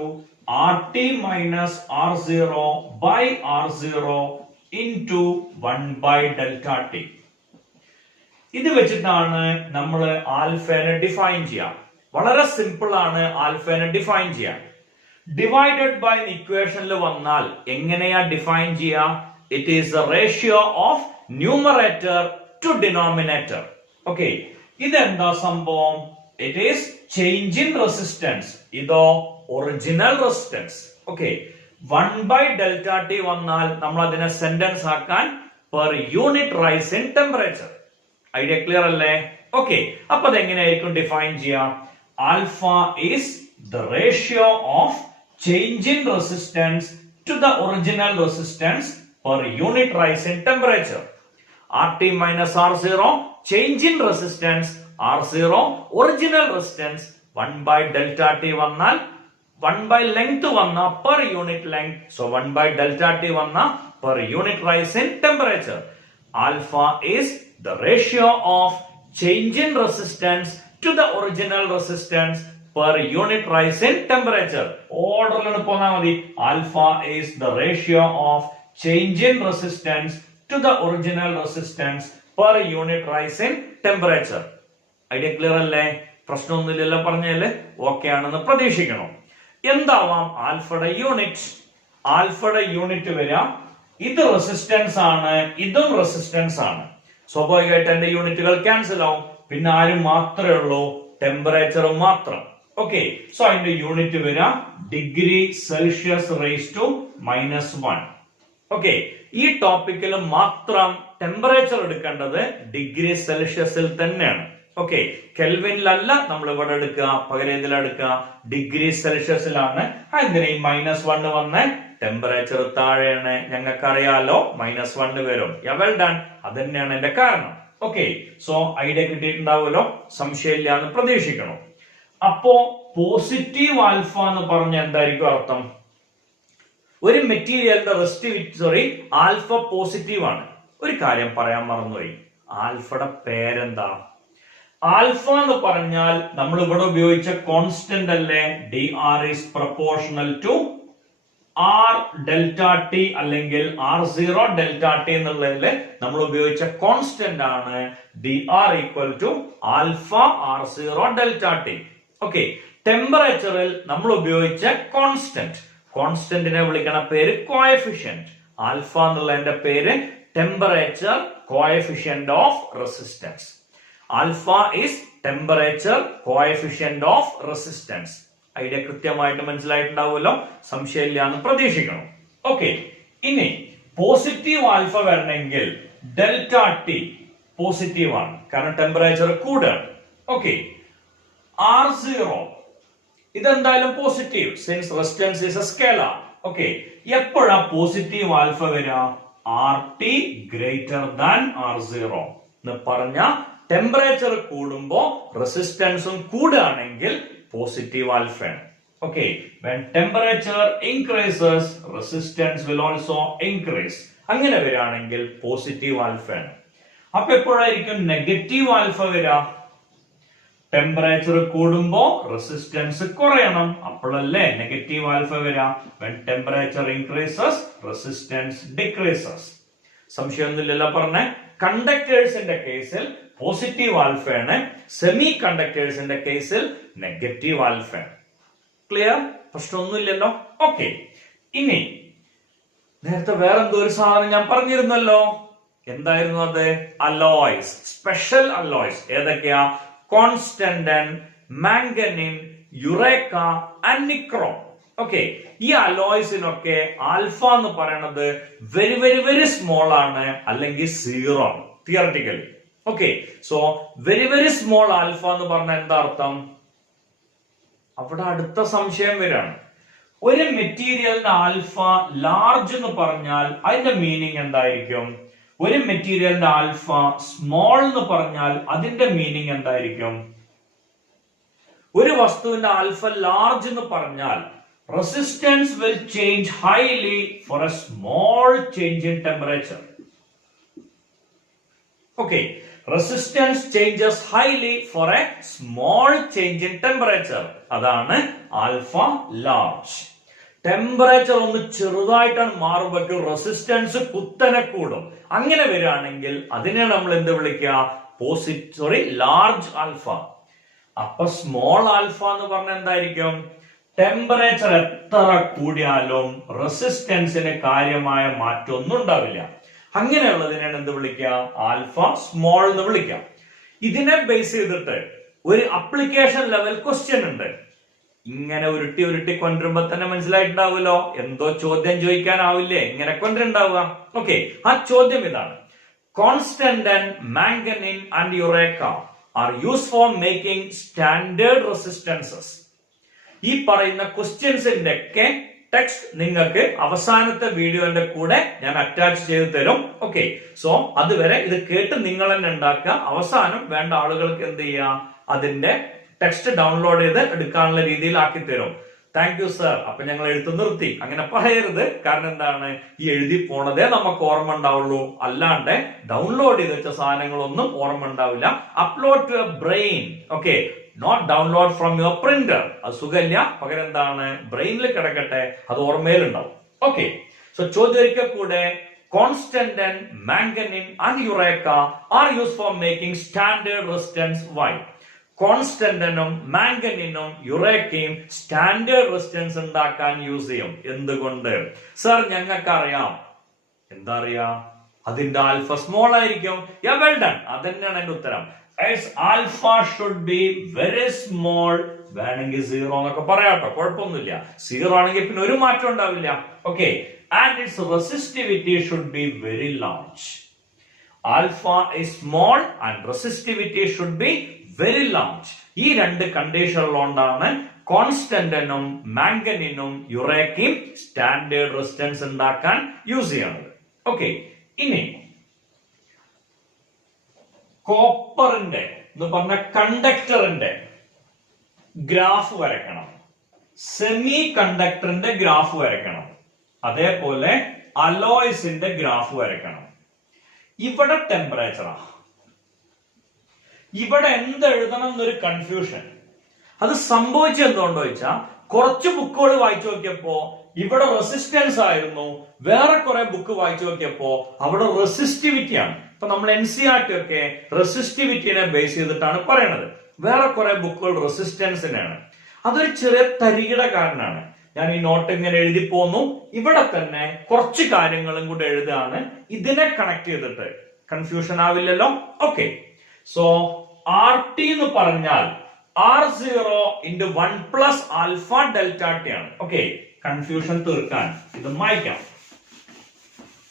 RT minus R0 by R0 into 1 by delta T. ഇത് വെച്ചിട്ടാണ് നമ്മൾ ആൽഫനെ ഡിഫൈൻ ചെയ്യാം. വളരെ സിമ്പിൾ ആണ് ആൽഫനെ ഡിഫൈൻ ചെയ്യാൻ. ഡിവൈഡഡ് ബൈ ഇക്വേഷനിൽ വന്നാൽ എങ്ങനെയാ ഡിഫൈൻ ചെയ്യാ? It is the ratio of numerator to denominator. Okay, ഇതെന്താ സംഭവം? It is change in resistance. ഇതോ original resistance. Okay, 1 by delta T വന്നാൽ നമ്മൾ അതിനെ സെന്റൻസ് ആക്കാൻ per unit rise in temperature. Idea clear അല്ലേ? ഓക്കെ, അപ്പൊ അതെങ്ങനെയായിരിക്കും ഡിഫൈൻ ചെയ്യാം? alpha is the ratio of change in resistance to the original resistance per unit rise in temperature. RT minus R0, change in resistance, R0, original resistance, 1 by delta T vannal, 1 by length vanna per unit length, so 1 by delta T vanna per unit rise in temperature. Alpha is the ratio of change in resistance to the original resistance per unit rise in temperature. Order alpha is the ratio of change in resistance to the original resistance per unit rise in temperature. Idea clear അല്ലേ? പ്രശ്നമൊന്നുമില്ലല്ലോ പറഞ്ഞല്ലേ? ഓക്കെ ആണെന്ന് പ്രതീക്ഷിക്കണം. എന്താവാം ആൽഫയുടെ യൂണിറ്റ്? ആൽഫയുടെ യൂണിറ്റ് വരാം, ഇത് റെസിസ്റ്റൻസ് ആണ്, ഇതും റെസിസ്റ്റൻസ് ആണ്. സ്വാഭാവികമായിട്ട് എന്റെ യൂണിറ്റുകൾ ക്യാൻസൽ ആവും. പിന്നെ ആരും മാത്രമേ ഉള്ളൂ? ടെമ്പറേച്ചർ മാത്രം. ഓക്കെ, സോ അതിന്റെ യൂണിറ്റ് വരാം degree Celsius raise to -1. Okay, ഈ ടോപ്പിക്കിൽ മാത്രം ടെമ്പറേച്ചർ എടുക്കേണ്ടത് ഡിഗ്രി സെൽഷ്യസിൽ തന്നെയാണ്. ഓക്കെ, കെൽവിനിലല്ല നമ്മൾ ഇവിടെ എടുക്കുക, പകരം ഇതിലെടുക്കുക ഡിഗ്രി സെൽഷ്യസിലാണ്. എന്തിനാ ഈ -1 വന്ന്? ടെമ്പറേച്ചർ താഴെയാണ്, ഞങ്ങൾക്ക് അറിയാലോ, -1 വരും. വെൽ ഡൺ, അത് തന്നെയാണ് എന്റെ കാരണം. ഓക്കെ, സോ ഐഡിയ കിട്ടിയിട്ടുണ്ടാവുമല്ലോ, സംശയമില്ല എന്ന് പ്രതീക്ഷിക്കണം. അപ്പോ പോസിറ്റീവ് ആൽഫ എന്ന് പറഞ്ഞ എന്തായിരിക്കും അർത്ഥം? ഒരു മെറ്റീരിയലിന്റെ റെസിസ്റ്റിവിറ്റി ആൽഫ പോസിറ്റീവ് ആണ്. ഒരു കാര്യം പറയാൻ മറന്നുപോയി, ആൽഫയുടെ പേരെന്താ? ആൽഫ എന്ന് പറഞ്ഞാൽ നമ്മൾ ഇവിടെ ഉപയോഗിച്ച കോൺസ്റ്റന്റ് അല്ലേ? D R is proportional to R delta T അല്ലെങ്കിൽ R0 ഡെൽറ്റ ടി എന്നുള്ളതില് നമ്മൾ ഉപയോഗിച്ച കോൺസ്റ്റന്റ് ആണ് D R equal to alpha R0 delta T. Okay, ടെമ്പറേച്ചറിൽ നമ്മൾ ഉപയോഗിച്ച കോൺസ്റ്റന്റിനെ വിളിക്കണ പേര് കോഎഫിഷ്യന്റ്. ആൽഫ എന്നുള്ളതിന്റെ പേര് temperature coefficient of resistance. Alpha is temperature coefficient of resistance. Idea കൃത്യമായിട്ട് മനസ്സിലായിട്ടുണ്ടാവുമല്ലോ, സംശയമില്ല എന്ന് പ്രതീക്ഷിക്കണം. ഓക്കെ, ഇനി പോസിറ്റീവ് ആൽഫ വരണമെങ്കിൽ ഡെൽറ്റ ടി പോസിറ്റീവ് ആണ്, കാരണം ടെമ്പറേച്ചർ കൂടുകയാണ്. ഓക്കെ, R0 ഇതെന്തായാലും positive, since resistance is a scalar. Okay, എപ്പോഴാ പോസിറ്റീവ് ആൽഫ വരിക? RT ഗ്രേറ്റർ ദാൻ R0 എന്ന് പറഞ്ഞ ടെമ്പറേച്ചർ കൂടുമ്പോ റെസിസ്റ്റൻസും കൂടുകയാണെങ്കിൽ പോസിറ്റീവ് ആൽഫയാണ്. Okay, when temperature increases resistance will also increase. അങ്ങനെ വരികയാണെങ്കിൽ പോസിറ്റീവ് ആൽഫയാണ്. അപ്പൊ എപ്പോഴായിരിക്കും നെഗറ്റീവ് ആൽഫ വരിക? ടെമ്പറേച്ചർ കൂടുമ്പോ റെസിസ്റ്റൻസ് കുറയണം, അപ്പോഴല്ലേ നെഗറ്റീവ് ആൽഫ വരിക. when temperature increases resistance decreases. സംശയമൊന്നുമില്ലല്ലോ പറഞ്ഞേ. കണ്ടക്ടേഴ്സിന്റെ കേസിൽ പോസിറ്റീവ് ആൽഫയാണ്, സെമി കണ്ടക്ടേഴ്സിന്റെ കേസിൽ നെഗറ്റീവ് ആൽഫയാണ്. ക്ലിയർ? പ്രശ്നമൊന്നുമില്ലല്ലോ. ഓക്കെ, ഇനി നേരത്തെ വേറെന്തോ ഒരു സാധനം ഞാൻ പറഞ്ഞിരുന്നല്ലോ. എന്തായിരുന്നു അത്? Alloys, special alloys. ഏതൊക്കെയാ? കോൺസ്റ്റന്റൻ, മാംഗനീൻ, യുറേക്ക ആൻഡ് നിക്രോം. ഓക്കെ, ഈ അലോയ്സിനൊക്കെ ആൽഫ എന്ന് പറയുന്നത് വെരി വെരി വെരി സ്മോൾ ആണ്, അല്ലെങ്കിൽ 0 ആണ് theoretically. Okay, so very very small alpha എന്ന് പറഞ്ഞ എന്താ അർത്ഥം? അവിടെ അടുത്ത സംശയം വരാണ്. ഒരു മെറ്റീരിയലിന്റെ ആൽഫ ലാർജ് എന്ന് പറഞ്ഞാൽ അതിന്റെ മീനിങ് എന്തായിരിക്കും? ഒരു മെറ്റീരിയലിന്റെ ആൽഫ സ്മോൾ എന്ന് പറഞ്ഞാൽ അതിന്റെ മീനിങ് എന്തായിരിക്കും? ഒരു വസ്തുവിന്റെ ആൽഫ ലാർജ് എന്ന് പറഞ്ഞാൽ resistance will change highly for a small change in temperature. Okay, resistance changes highly for a small change in temperature. അതാണ് ആൽഫ ലാർജ്. ടെമ്പറേച്ചർ ഒന്ന് ചെറുതായിട്ടാണ് മാറുമ്പോൾ റെസിസ്റ്റൻസ് കുത്തനെ കൂടും. അങ്ങനെ വരികയാണെങ്കിൽ അതിനെ നമ്മൾ എന്ത് വിളിക്കുക? Large alpha. അപ്പൊ സ്മോൾ ആൽഫ എന്ന് പറഞ്ഞ എന്തായിരിക്കും? ടെമ്പറേച്ചർ എത്ര കൂടിയാലും റെസിസ്റ്റൻസിന് കാര്യമായ മാറ്റമൊന്നും ഉണ്ടാവില്ല. അങ്ങനെയുള്ളതിനാണ് എന്ത് വിളിക്കുക? ആൽഫ സ്മോൾ എന്ന് വിളിക്കാം. ഇതിനെ ബേസ് ചെയ്തിട്ട് ഒരു അപ്ലിക്കേഷൻ ലെവൽ ക്വസ്റ്റ്യൻ ഉണ്ട്. ഇങ്ങനെ ഉരുട്ടി ഉരുട്ടി കൊണ്ടുവരുമ്പോ തന്നെ മനസ്സിലായിട്ടുണ്ടാവുമല്ലോ, എന്തോ ചോദ്യം ചോദിക്കാനാവില്ലേ ഇങ്ങനെ കൊണ്ടുണ്ടാവുക. ഓക്കെ, ആ ചോദ്യം ഇതാണ്: constantan, manganin and Eureka are used for making standard resistances. ഈ പറയുന്ന ക്വസ്റ്റ്യൻസിന്റെ ഒക്കെ ടെക്സ്റ്റ് നിങ്ങൾക്ക് അവസാനത്തെ വീഡിയോന്റെ കൂടെ ഞാൻ അറ്റാച്ച് ചെയ്ത് തരും. ഓക്കെ, സോ അതുവരെ ഇത് കേട്ട് നിങ്ങൾ തന്നെ ഉണ്ടാക്കുക. അവസാനം വേണ്ട ആളുകൾക്ക് എന്ത് ചെയ്യാം, അതിന്റെ ടെക്സ്റ്റ് ഡൗൺലോഡ് ചെയ്ത് എടുക്കാനുള്ള രീതിയിൽ ആക്കി തരും. Thank you sir. അപ്പൊ ഞങ്ങൾ എഴുത്ത് നിർത്തി. അങ്ങനെ പറയരുത്. കാരണം എന്താണ്, ഈ എഴുതി പോണതേ നമുക്ക് ഓർമ്മ ഉണ്ടാവുള്ളൂ, അല്ലാണ്ട് ഡൗൺലോഡ് ചെയ്ത് വെച്ച സാധനങ്ങളൊന്നും ഓർമ്മ ഉണ്ടാവില്ല. Upload to a brain. Okay, not download from your printer. അത് സുഖമില്ല, പകരം എന്താണ്, ബ്രെയിനിൽ കിടക്കട്ടെ, അത് ഓർമ്മയിലുണ്ടാവും. ഓക്കെ, സോ ചോദ്യം ഒരിക്കൽ കൂടെ, constantan, manganin and Eureka are use for making standard resistance. Why? കോൺസ്റ്റന്റനും മാംഗനീനും യുറേക്കയും സ്റ്റാൻഡേർഡ് റെസിസ്റ്റൻസ് ഉണ്ടാക്കാൻ യൂസ് ചെയ്യും. എന്തുകൊണ്ട്? സർ ഞങ്ങൾക്ക് അറിയാം. എന്താ അറിയാം? അതിന്റെ ആൽഫ സ്മോൾ ആയിരിക്കും. വെൽ ഡൺ, അതന്നെയാണ് എന്റെ ഉത്തരം. Alpha should be very small. വേണമെങ്കിൽ 0 എന്നൊക്കെ പറയാട്ടോ, കുഴപ്പമൊന്നുമില്ല. 0 ആണെങ്കിൽ പിന്നെ ഒരു മാറ്റം ഉണ്ടാവില്ല. Okay, and it's resistivity should be very large. Alpha is small and resistivity should be very large. ഈ രണ്ട് കണ്ടീഷനിലുകൊണ്ടാണ് കോൺസ്റ്റന്റനും മാംഗനീനും യുറേക്കയും സ്റ്റാൻഡേർഡ് റെസിസ്റ്റൻസ് ഉണ്ടാക്കാൻ യൂസ് ചെയ്യുന്നത്. ഓക്കെ, ഇനി കോപ്പറിന്റെ എന്ന് പറഞ്ഞ കണ്ടക്ടറിന്റെ ഗ്രാഫ് വരയ്ക്കണം, സെമി കണ്ടക്ടറിന്റെ ഗ്രാഫ് വരയ്ക്കണം, അതേപോലെ അലോയ്സിന്റെ ഗ്രാഫ് വരയ്ക്കണം. ഇവിടെ ടെമ്പറേച്ചറാ, ഇവിടെ എന്തെഴുതണം എന്നൊരു കൺഫ്യൂഷൻ. അത് സംഭവിച്ചെന്തുകൊണ്ടോ ചോദിച്ചാൽ, കുറച്ച് ബുക്കുകൾ വായിച്ചു നോക്കിയപ്പോ ഇവിടെ റെസിസ്റ്റൻസ് ആയിരുന്നു, വേറെ കുറെ ബുക്ക് വായിച്ചു നോക്കിയപ്പോ അവിടെ റെസിസ്റ്റിവിറ്റി ആണ്. ഇപ്പൊ നമ്മൾ NCERT ഒക്കെ റെസിസ്റ്റിവിറ്റിനെ ബേസ് ചെയ്തിട്ടാണ് പറയണത്, വേറെ കുറെ ബുക്കുകൾ റെസിസ്റ്റൻസിനാണ്. അതൊരു ചെറിയ തരികിട കാരണമാണ്. ഞാൻ ഈ നോട്ട് ഇങ്ങനെ എഴുതി പോന്നു. ഇവിടെ തന്നെ കുറച്ച് കാര്യങ്ങളും കൂടെ എഴുതാണ്, ഇതിനെ കണക്ട് ചെയ്തിട്ട് കൺഫ്യൂഷൻ ആവില്ലല്ലോ. ഓക്കെ, സോ RT എന്ന് പറഞ്ഞാൽ R0 into 1 plus alpha delta T ആണ്. ഓക്കെ, കൺഫ്യൂഷൻ തീർക്കാൻ ഇത് മായ്ക്കാം.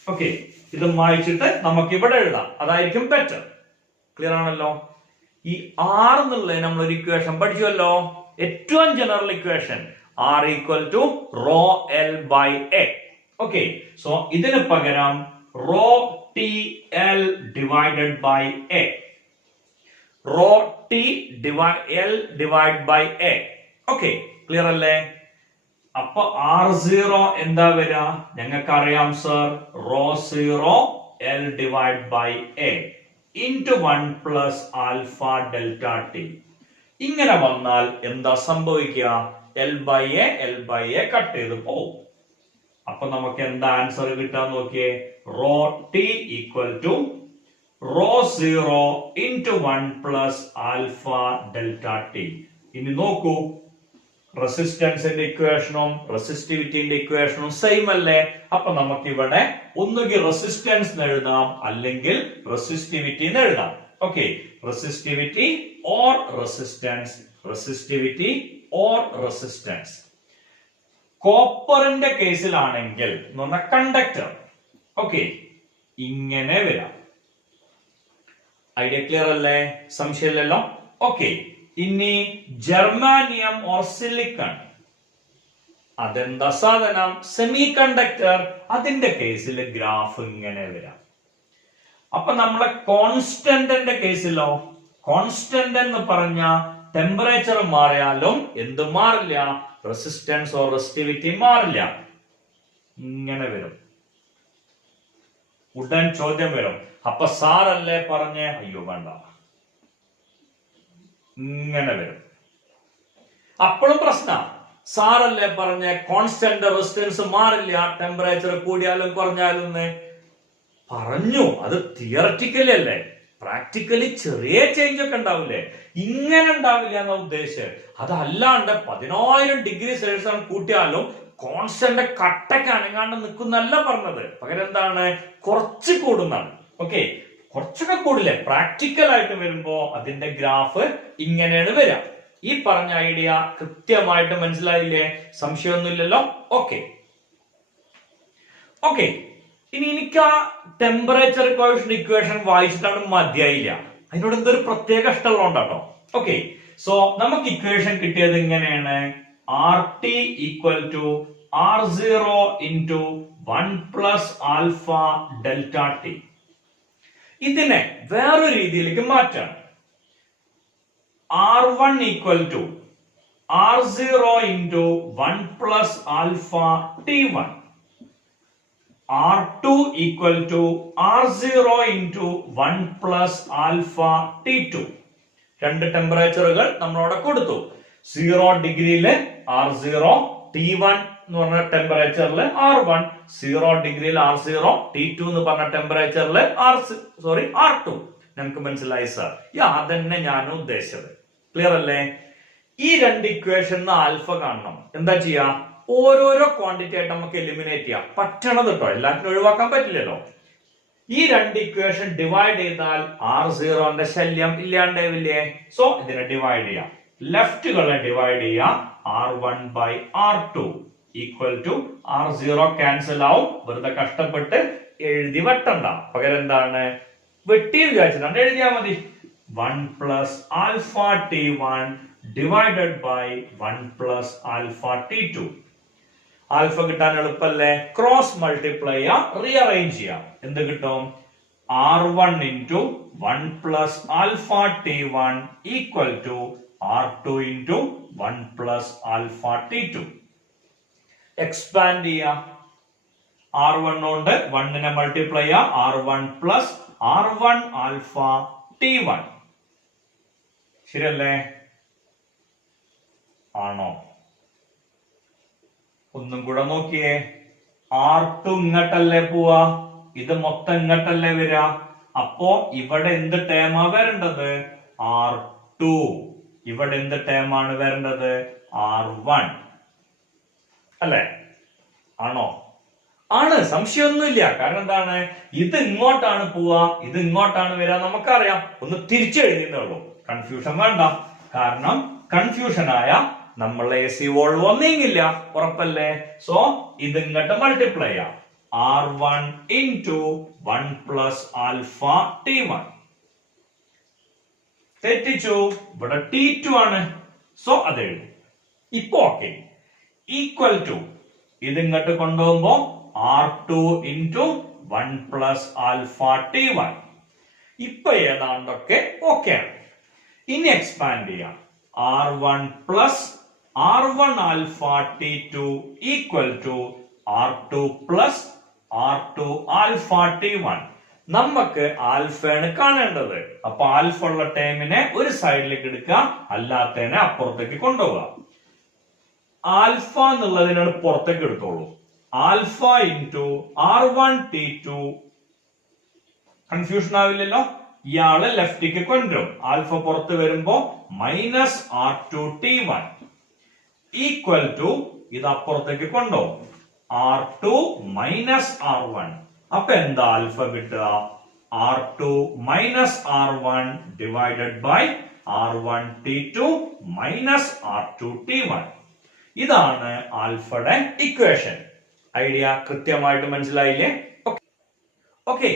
ഓക്കെ, ഇത് മായ്ച്ചിട്ട് നമുക്ക് ഇവിടെ എഴുതാം, അതായിരിക്കും ബെറ്റർ. ക്ലിയർ ആണല്ലോ? ഈ R എന്നുള്ളത് നമ്മൾ ഒരു ഇക്വേഷൻ പഠിച്ചുവല്ലോ, ഏറ്റവും general equation R equal to rho L by A. Okay, so ഇതിന് പകരം rho TL divided by A. rho T L divide by A. Okay, clear അല്ലേ? അപ്പൊ R0 എന്താ വരിക? ഞങ്ങൾക്ക് അറിയാം sir, rho 0 L divide by A into 1 plus alpha delta T. ഇങ്ങനെ വന്നാൽ എന്താ സംഭവിക്കുക? L by A കട്ട് ചെയ്ത് പോവും. അപ്പൊ നമുക്ക് എന്താ ആൻസർ കിട്ടാൻ നോക്കിയേ? rho T equal to rho 0 into 1 plus alpha delta T. ഇനി നോക്കൂ, റെസിസ്റ്റൻസിന്റെ ഇക്വേഷനും റെസിസ്റ്റിവിറ്റിന്റെ ഇക്വേഷനും സെയിം അല്ലേ? അപ്പൊ നമുക്ക് ഇവിടെ ഒന്നുകിൽ റെസിസ്റ്റൻസ് എഴുതാം, അല്ലെങ്കിൽ റെസിസ്റ്റിവിറ്റി എഴുതാം. Okay, resistivity or resistance, resistivity or resistance. കോപ്പറിന്റെ കേസിലാണെങ്കിൽ എന്ന് പറഞ്ഞ കണ്ടക്ടർ, ഓക്കെ, ഇങ്ങനെ വരാം. ഐഡിയ ക്ലിയർ അല്ലേ? സംശയമില്ലല്ലോ? ഓക്കെ, ഇനി ജർമാനിയം ഓർ സിലിക്കൺ, അതെന്താ സാധനം? Semi conductor. അതിന്റെ കേസിൽ ഗ്രാഫ് ഇങ്ങനെ വരാം. അപ്പൊ നമ്മളെ കോൺസ്റ്റന്റിന്റെ കേസിലോ, കോൺസ്റ്റന്റ് എന്ന് പറഞ്ഞ ടെമ്പറേച്ചർ മാറിയാലും എന്ത് മാറില്ല? റെസിസ്റ്റൻസ് ഓർ റെസിസ്റ്റിവിറ്റി മാറില്ല. ഇങ്ങനെ വരും. ഉടൻ ചോദ്യം വരും, അപ്പൊ സാറല്ലേ പറഞ്ഞേ? അയ്യോ വേണ്ട, ഇങ്ങനെ വരും. അപ്പോഴും പ്രശ്നം. സാറല്ലേ പറഞ്ഞ കോൺസ്റ്റന്റ് റെസിസ്റ്റൻസ് മാറില്ല, ടെമ്പറേച്ചർ കൂടിയാലും കുറഞ്ഞാലും പറഞ്ഞു. അത് തിയററ്റിക്കലി അല്ലേ, പ്രാക്ടിക്കലി ചെറിയ ചേഞ്ച് ഒക്കെ ഉണ്ടാവില്ലേ? ഇങ്ങനെ ഉണ്ടാവില്ല എന്ന ഉദ്ദേശം. അതല്ലാണ്ട് 10,000 ഡിഗ്രി സെൽഷ്യസ് കൂട്ടിയാലും കോൺസ്റ്റന്റ് കട്ടക്ക് അനങ്ങാണ്ട് നിൽക്കുന്നല്ല പറഞ്ഞത്. പകരം എന്താണ്? കുറച്ച് കൂടുന്നാണ്. ഓക്കെ, കുറച്ചൊക്കെ കൂടില്ലേ? പ്രാക്ടിക്കൽ ആയിട്ട് വരുമ്പോ അതിന്റെ ഗ്രാഫ് ഇങ്ങനെയാണ് വരിക. ഈ പറഞ്ഞ ഐഡിയ കൃത്യമായിട്ട് മനസ്സിലായില്ലേ? സംശയമൊന്നുമില്ലല്ലോ? ഓക്കെ ഓക്കെ, ഇനി എനിക്ക് ആ ടെമ്പറേച്ചർ കോഎഫിഷ്യന്റ് ഇക്വേഷൻ വായിച്ചിട്ടാണ് മതിയായില്ല. അതിനോട് എന്തൊരു പ്രത്യേക ഇഷ്ടമുള്ളതുകൊണ്ടാട്ടോ. ഓക്കെ, സോ നമുക്ക് ഇക്വേഷൻ കിട്ടിയത് ഇങ്ങനെയാണ്: R T equal to R0 into 1 plus alpha delta t. ഇതിനെ വേറൊരു രീതിയിലേക്ക് മാറ്റാം. R1 equal to R0 into 1 plus alpha T1. R2 equal to R0 into 1 plus alpha T2. രണ്ട് ടെമ്പറേച്ചറുകൾ നമ്മളവിടെ കൊടുത്തു. 0 ഡിഗ്രിയില് R0, T1 എന്ന് പറഞ്ഞ ടെമ്പറേച്ചറിൽ R1, 0 ഡിഗ്രിയിൽ R0, T2 എന്ന് പറഞ്ഞ ടെമ്പറേച്ചറിൽ R2. നമുക്ക് മനസ്സിലായി സർ? അതന്നെ ഞാനും ഉദ്ദേശിച്ചത്. ക്ലിയർ അല്ലേ? ഈ രണ്ട് ഇക്വേഷൻ ആൽഫ കാണണം. എന്താ ചെയ്യാ? ഓരോരോ ക്വാണ്ടിറ്റി ആയിട്ട് നമുക്ക് എലിമിനേറ്റ് ചെയ്യാം. പറ്റണത് കേട്ടോ, എല്ലാത്തിനും ഒഴിവാക്കാൻ പറ്റില്ലല്ലോ. ഈ രണ്ട് ഇക്വേഷൻ ഡിവൈഡ് ചെയ്താൽ R0ന്റെ ശല്യം ഇല്ലാണ്ടാവില്ലേ? സോ ഇതിനെ ഡിവൈഡ് ചെയ്യാം. ലെഫ്റ്റുകളെ ഡിവൈഡ് ചെയ്യാം. R1 by R2 equal to R0 cancel ആവും. വെറുതെ കഷ്ടപ്പെട്ട് എഴുതി വെട്ടണ്ട. പകരം എന്താണ് വെട്ടി വിചാരിച്ചിട്ടാണ് എഴുതിയാൽ മതി. 1 plus alpha T1 divided by 1 plus alpha T2. Alpha കിട്ടാൻ എളുപ്പല്ലേ? ക്രോസ് മൾട്ടിപ്ലൈ ചെയ്യാം, റീഅറേഞ്ച് ചെയ്യാം. എന്ത് കിട്ടും? R1 into 1 plus alpha T1 equal to R2 into 1 plus alpha T2. Expand ചെയ്യാം. R1 കൊണ്ട് 1 മൾട്ടിപ്ലൈ ചെയ്യാം. R1 plus R1 alpha T1. ശരിയല്ലേ? ആണോ? ഒന്നും കൂടെ നോക്കിയേ. R2 ഇങ്ങോട്ടല്ലേ പോവാ, ഇത് മൊത്തം ഇങ്ങോട്ടല്ലേ വരിക. അപ്പോ ഇവിടെ എന്ത് ടേമാ വരേണ്ടത്? R2. ഇവിടെ എന്ത് ടേമാണ് വരേണ്ടത്? R1 അല്ലേ? ആണോ? ആണ്, സംശയമൊന്നുമില്ല. കാരണം എന്താണ്? ഇത് ഇങ്ങോട്ടാണ് പോവാ, ഇത് ഇങ്ങോട്ടാണ് വരിക, നമുക്കറിയാം. ഒന്ന് തിരിച്ചെഴുതിയെന്നേ ഉള്ളൂ. കൺഫ്യൂഷൻ വേണ്ട. കാരണം കൺഫ്യൂഷൻ ആയ നമ്മളെ AC വോൾവ് ഒന്നെങ്കില്ല, ഉറപ്പല്ലേ? സോ ഇത് ഇങ്ങോട്ട് മൾട്ടിപ്ലൈ ചെയ്യാം. R1 into 1 plus alpha T1. തെറ്റിച്ചു. ഇവിടെ T2 ആണ്. സോ അത് എഴുതും. ഇപ്പൊ ഓക്കെ. ഈക്വൽ ടു ഇത് ഇങ്ങോട്ട് കൊണ്ടുപോകുമ്പോ R2 into 1 plus alpha T1. ഇപ്പൊ ഏതാണ്ടൊക്കെ ഓക്കെ ആണ്. ഇനി എക്സ്പാൻഡ് ചെയ്യാം. R1 plus R1 alpha T2 equal to R2 plus R2 alpha T1. നമുക്ക് ആൽഫയാണ് കാണേണ്ടത്. അപ്പൊ ആൽഫ ഉള്ള ടേമിനെ ഒരു സൈഡിലേക്ക് എടുക്കുക, അല്ലാത്തതിനെ അപ്പുറത്തേക്ക് കൊണ്ടുപോവുക. ആൽഫ എന്നുള്ളതിനാണ് പുറത്തേക്ക് എടുത്തോളൂ. Alpha into R1 T2. Confusion ആവില്ലല്ലോ. ഇയാളെ ലെഫ്റ്റിക്ക് കൊണ്ടുവരും. ആൽഫ പുറത്ത് വരുമ്പോ minus R2 T1 equal to ഇത് അപ്പുറത്തേക്ക് കൊണ്ടുപോകും. R2 minus R1. അപ്പൊ എന്താ ആൽഫ കിട്ടുക? R2 minus R1 divided by R1 T2 minus R2 T1. ഇതാണ് ആൽഫയുടെ ഇക്വേഷൻ. ഐഡിയ കൃത്യമായിട്ട് മനസ്സിലായില്ലേ? ഓക്കെ,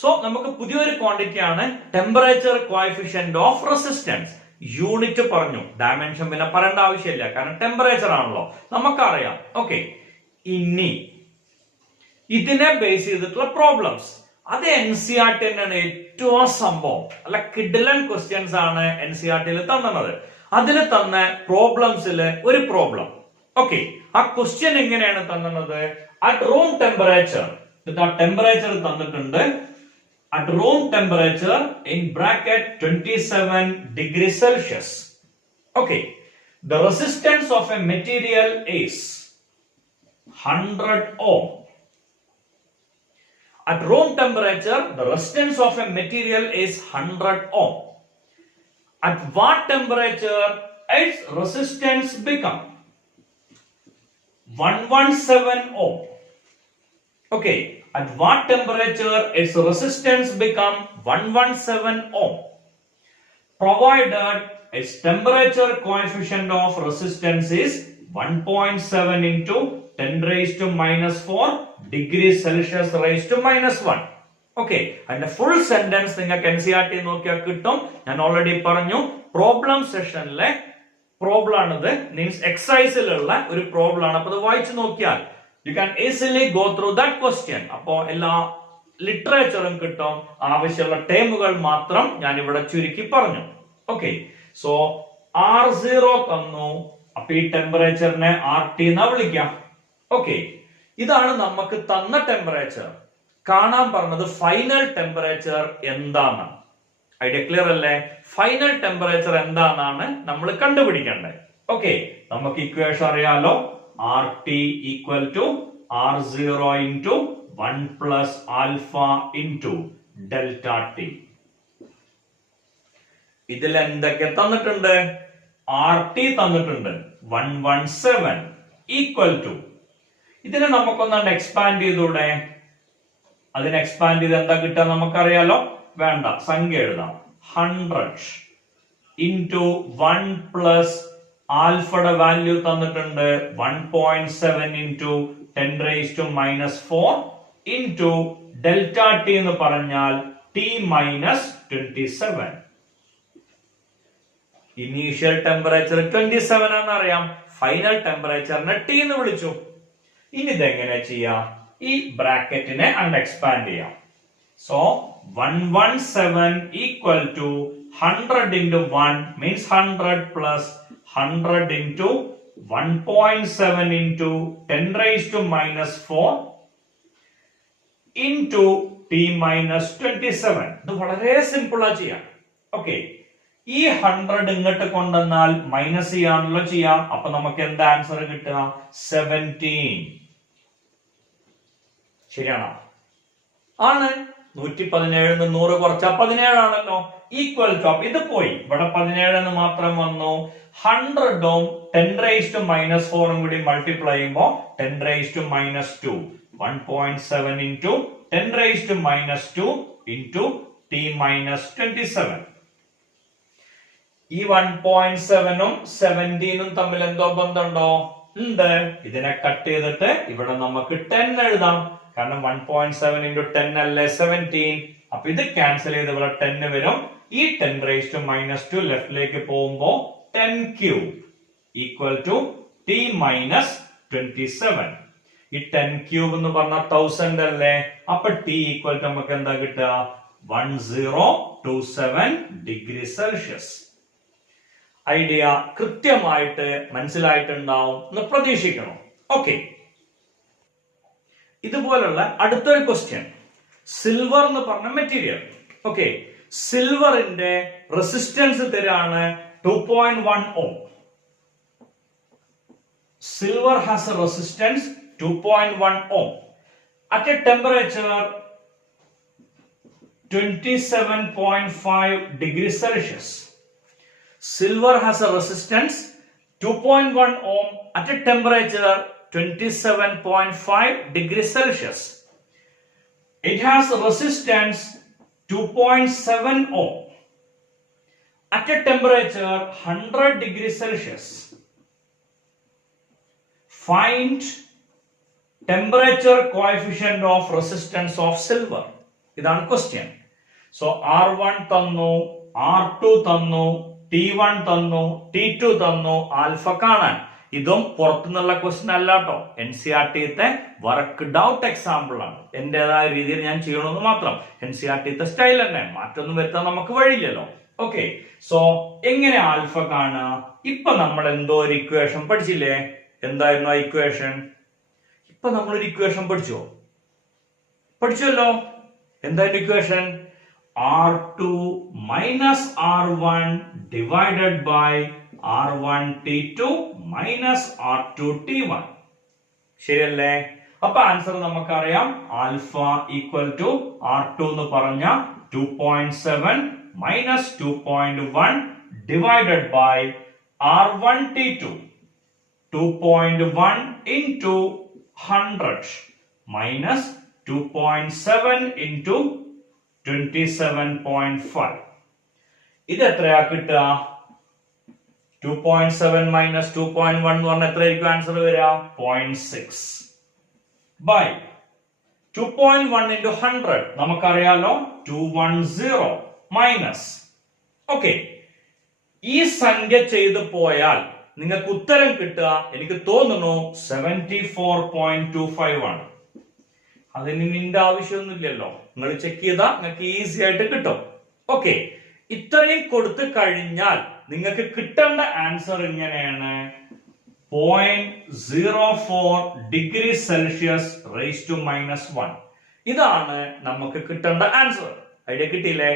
സോ നമുക്ക് പുതിയൊരു ക്വാണ്ടിറ്റി ആണ് temperature coefficient of resistance. Unit പറഞ്ഞു, ഡയമെൻഷൻ പിന്നെ പറയേണ്ട ആവശ്യമില്ല, കാരണം ടെമ്പറേച്ചർ ആണല്ലോ, നമുക്കറിയാം. ഓക്കെ, ഇനി ഇതിനെ ബേസ് ചെയ്തിട്ടുള്ള പ്രോബ്ലംസ് അത് NCERT തന്നെയാണ് ഏറ്റവും സംഭവം. അല്ല, കിഡിലൻ ക്വസ്റ്റ്യൻസ് ആണ് NCERT തന്നത്. അതിൽ തന്ന പ്രോബ്ലംസിൽ ഒരു പ്രോബ്ലം. ഓക്കെ, ആ ക്വസ്റ്റ്യൻ എങ്ങനെയാണ് തന്നത്? അറ്റ് റൂം ടെമ്പറേച്ചർ, ടെമ്പറേച്ചർ തന്നിട്ടുണ്ട്. At room temperature in bracket 27 degrees Celsius. Okay, the resistance of a material is 100 ohm. At room temperature, the resistance of a material is 100 ohm. At what temperature its resistance become 117 ohm. Okay, at what temperature its resistance become 117 ohm, provided its temperature coefficient of resistance is 1.7 into 10 raised to minus 4 degrees Celsius raised to minus 1. Okay, അതിന്റെ ഫുൾ സെന്റൻസ് നിങ്ങൾക്ക് NCERT നോക്കിയാൽ കിട്ടും. ഞാൻ ഓൾറെഡി പറഞ്ഞു, പ്രോബ്ലം സെഷനിലെ പ്രോബ്ലം ആണിത്, മീൻസ് എക്സസൈസിലുള്ള ഒരു പ്രോബ്ലം ആണ്. അപ്പൊ അത് വായിച്ചു നോക്കിയാൽ you can easily go through that question. അപ്പോ എല്ലാ ലിറ്ററേച്ചറും കിട്ടും. ആവശ്യമുള്ള ടേമുകൾ മാത്രം ഞാൻ ഇവിടെ ചുരുക്കി പറഞ്ഞു. ഓക്കെ, സോ R0 തന്നു. അപ്പൊ ഈ ടെമ്പറേച്ചറിനെ RT എന്നാ വിളിക്കാം. ഓക്കെ, ഇതാണ് നമുക്ക് തന്ന ടെമ്പറേച്ചർ. കാണാൻ പറഞ്ഞത് ഫൈനൽ ടെമ്പറേച്ചർ എന്താണ്. ഐഡിയ ക്ലിയർ അല്ലേ? ഫൈനൽ ടെമ്പറേച്ചർ എന്താണെന്നാണ് നമ്മൾ കണ്ടുപിടിക്കേണ്ടത്. ഓക്കെ, നമുക്ക് ഇക്വേഷൻ അറിയാലോ. RT equal to R0 into 1 plus alpha into delta T. ഇതിൽ എന്തൊക്കെ തന്നിട്ടുണ്ട്? RT തന്നിട്ടുണ്ട് 117 ഈക്വൽ ടു. ഇതിനെ നമുക്കൊന്നാണ്ട് എക്സ്പാൻഡ് ചെയ്തൂടെ? അതിനെ എക്സ്പാൻഡ് ചെയ്ത് എന്താ കിട്ടുക നമുക്കറിയാലോ. വേണ്ട, സംഖ്യ എഴുതാം. 100 ഇൻറ്റു 1 പ്ലസ് ആൽഫയുടെ വാല്യൂ തന്നിട്ടുണ്ട് 1.7 ഇൻറ്റു 10⁻⁻⁴ ഇൻറ്റു ഡെൽറ്റ ടി എന്ന് പറഞ്ഞാൽ T-27. ഇനീഷ്യൽ ടെമ്പറേച്ചർ 27 ആണെന്ന് അറിയാം. ഫൈനൽ ടെമ്പറേച്ചറിനെ T എന്ന് വിളിച്ചു. ഇനി ഇതെങ്ങനെ ചെയ്യാം? ഈ ബ്രാക്കറ്റിനെ അങ്ങ് എക്സ്പാൻഡ് ചെയ്യാം. So 117 equal to 100 into 1 means 100 plus 100 into 1.7 into 10⁻⁻⁴ into T-27. ഇത് വളരെ സിമ്പിൾ ആ ചെയ്യാം. ഓക്കെ, ഈ 100 ഇങ്ങോട്ട് കൊണ്ടുവന്നാൽ മൈനസ് ചെയ്യാണല്ലോ ചെയ്യാം. അപ്പൊ നമുക്ക് എന്താ ആൻസർ കിട്ടുക? 17. ശരിയാണോ? ആണ്. 117 100 കുറച്ചാ 17 ആണല്ലോ. ഈക്വൽ ടു, ഇത് പോയി, ഇവിടെ 17 എന്ന് മാത്രം വന്നു. 100ഉം 10⁻⁻⁴ കൂടി മൾട്ടിപ്ലൈ ചെയ്യുമ്പോ 10⁻⁻2 1.7 ഇൻറ്റു 10⁻⁻2 ഇൻറ്റു T-27. ഈ 1.7ഉം 17ഉം തമ്മിൽ എന്തോ ബന്ധമുണ്ടോ? ഉണ്ട്. ഇതിനെ കട്ട് ചെയ്തിട്ട് ഇവിടെ നമുക്ക് 10 എഴുതാം. കാരണം 1.7 ഇൻറ്റു 10 അല്ലേ 17. അപ്പൊ ഇത് ക്യാൻസൽ ചെയ്ത് ഇവിടെ 10 വരും. ഈ 10⁻⁻2 ലെഫ്റ്റിലേക്ക് പോകുമ്പോ 10³ ഈക്വൽ ടു T-27. ഈ 10³ എന്ന് പറഞ്ഞാൽ 1000 അല്ലേ. അപ്പൊ T ഈക്വൽ ടു നമുക്ക് എന്താ കിട്ടുക? 1027 ഡിഗ്രി സെൽഷ്യസ്. ഐഡിയ കൃത്യമായിട്ട് മനസ്സിലായിട്ടുണ്ടാവും എന്ന് പ്രതീക്ഷിക്കണം. ഓക്കെ, ഇതുപോലുള്ള അടുത്തൊരു ക്വസ്റ്റ്യൻ. സിൽവർ എന്ന് പറഞ്ഞ മെറ്റീരിയൽ. ഓക്കെ, സിൽവറിന്റെ റെസിസ്റ്റൻസ് തരാണ് 2.1 ohm. Silver has a resistance 2.1 ohm at a temperature 27.5 degrees Celsius. Silver has a resistance 2.1 ohm at a temperature 27.5 degrees Celsius. It has a resistance 2.7 ohm at a temperature 100 degrees Celsius. Find temperature coefficient of resistance of silver. ഇതാണ് ക്വസ്റ്റ്യൻ. സോ R1 തന്നു, R2 തന്നു, T1 തന്നു, T2 തന്നു, ആൽഫ കാണാൻ. ഇതും പുറത്തുനിന്നുള്ള ക്വസ്റ്റ്യൻ അല്ല കേട്ടോ. NCERT വർക്ക്ഡ് ഔട്ട് എക്സാമ്പിൾ ആണ്. എന്റേതായ രീതിയിൽ ഞാൻ ചെയ്യണമെന്ന് മാത്രം. NCERT സ്റ്റൈൽ തന്നെ, മാറ്റൊന്നും വരുത്താൻ നമുക്ക് വഴിയില്ലല്ലോ. ഓക്കെ, സോ എങ്ങനെ ആൽഫ കാണുക? ഇപ്പൊ നമ്മൾ എന്തോ ഒരു ഇക്വേഷൻ പഠിച്ചില്ലേ? എന്തായിരുന്നു ആ ഇക്വേഷൻ? ഇപ്പൊ നമ്മളൊരു ഇക്വേഷൻ പഠിച്ചല്ലോ. എന്തായിരുന്നു equation? R2 minus R1 divided by R1 T2 minus R2 T1. ശരിയല്ലേ? അപ്പൊ ആൻസർ നമുക്കറിയാം. ആൽഫ ഈക്വൽ ടു R2 എന്ന് പറഞ്ഞ 2.7 minus 2.1 divided by R1 T2. 2.1 into 100 minus 2.7 into 27.5. ഇത് എത്രയാ കിട്ടുക? 2.7 minus 2.1 എന്ന് പറഞ്ഞാൽ എത്രയായിരിക്കും ആൻസർ വരിക? 0.6 by 2.1 into 100 നമുക്കറിയാലോ 210 മൈനസ്. ഓക്കെ, ഈ സംഖ്യ ചെയ്തു പോയാൽ നിങ്ങൾക്ക് ഉത്തരം കിട്ടുക എനിക്ക് തോന്നുന്നു 74.25 ആണ്. അതിന് നിന്റെ ആവശ്യമൊന്നുമില്ലല്ലോ, നിങ്ങൾ ചെക്ക് ചെയ്താൽ നിങ്ങൾക്ക് ഈസി ആയിട്ട് കിട്ടും. ഓക്കെ, ഇത്രയും കൊടുത്തു കഴിഞ്ഞാൽ നിങ്ങൾക്ക് കിട്ടേണ്ട ആൻസർ ഇങ്ങനെയാണ്: 0.04 ഡിഗ്രി സെൽഷ്യസ് റേസ് ടു -1. ഇതാണ് നമുക്ക് കിട്ടേണ്ട ആൻസർ. ഐഡിയ കിട്ടിയില്ലേ?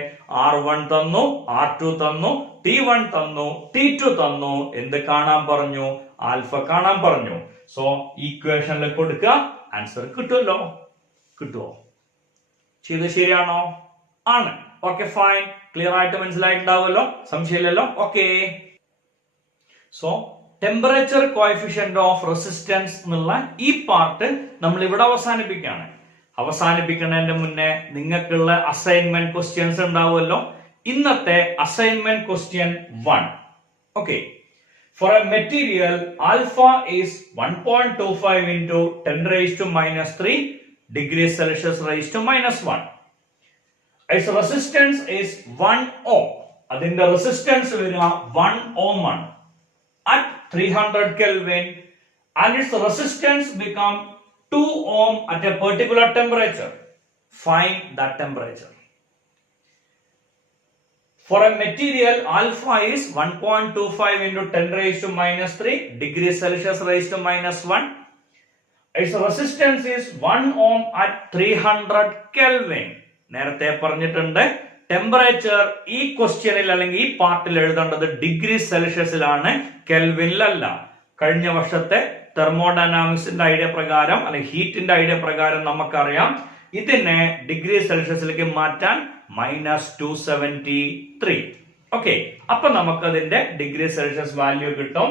R1 തന്നു, R2 തന്നു, T1 തന്നു, T2 തന്നു, എന്ത് കാണാൻ പറഞ്ഞു? ആൽഫ കാണാൻ പറഞ്ഞു. സോ ഈക്വേഷനിൽ കൊടുക്കുക, ആൻസർ കിട്ടുമല്ലോ. കിട്ടുമോ? ചെയ്ത് ശരിയാണോ? ആണ്. Okay, fine. ക്ലിയർ ആയിട്ട് മനസ്സിലായിട്ടുണ്ടാവുമല്ലോ, സംശയമില്ലല്ലോ. Okay, so temperature coefficient of resistance എന്നുള്ള ഈ പാർട്ട് നമ്മൾ ഇവിടെ അവസാനിപ്പിക്കുകയാണ്. അവസാനിപ്പിക്കുന്നതിന്റെ മുന്നേ നിങ്ങൾക്കുള്ള അസൈൻമെന്റ് ക്വസ്റ്റ്യൻസ് ഉണ്ടാവുമല്ലോ. ഇന്നത്തെ assignment question 1. Okay, for a material alpha is 1.25 into 10⁻³ degree Celsius raise to -1. its resistance is 1 ohm. അതിന്റെ റെസിസ്റ്റൻസ് വരിക 1 ohm ആണ് at 300 Kelvin, and its resistance become 2 ohm at a particular temperature. Find that temperature. For a material alpha is 1.25 into 10⁻³ degree Celsius raised to -1. Its resistance is 1 ohm at 300 Kelvin. നേരത്തെ പറഞ്ഞിട്ടുണ്ട്, ടെമ്പറേച്ചർ ഈ ക്വസ്റ്റ്യനിൽ അല്ലെങ്കിൽ ഈ പാർട്ടിൽ എഴുതേണ്ടത് ഡിഗ്രി സെൽഷ്യസിലാണ്, കെൽവിനിലല്ല. കഴിഞ്ഞ വർഷത്തെ തെർമോഡൈനാമിക്സിന്റെ ഐഡിയ പ്രകാരം അല്ലെങ്കിൽ ഹീറ്റിന്റെ ഐഡിയ പ്രകാരം നമുക്കറിയാം ഇതിനെ ഡിഗ്രി സെൽഷ്യസിലേക്ക് മാറ്റാൻ -273. ഓക്കെ, അപ്പൊ നമുക്കതിന്റെ ഡിഗ്രി സെൽഷ്യസ് വാല്യൂ കിട്ടും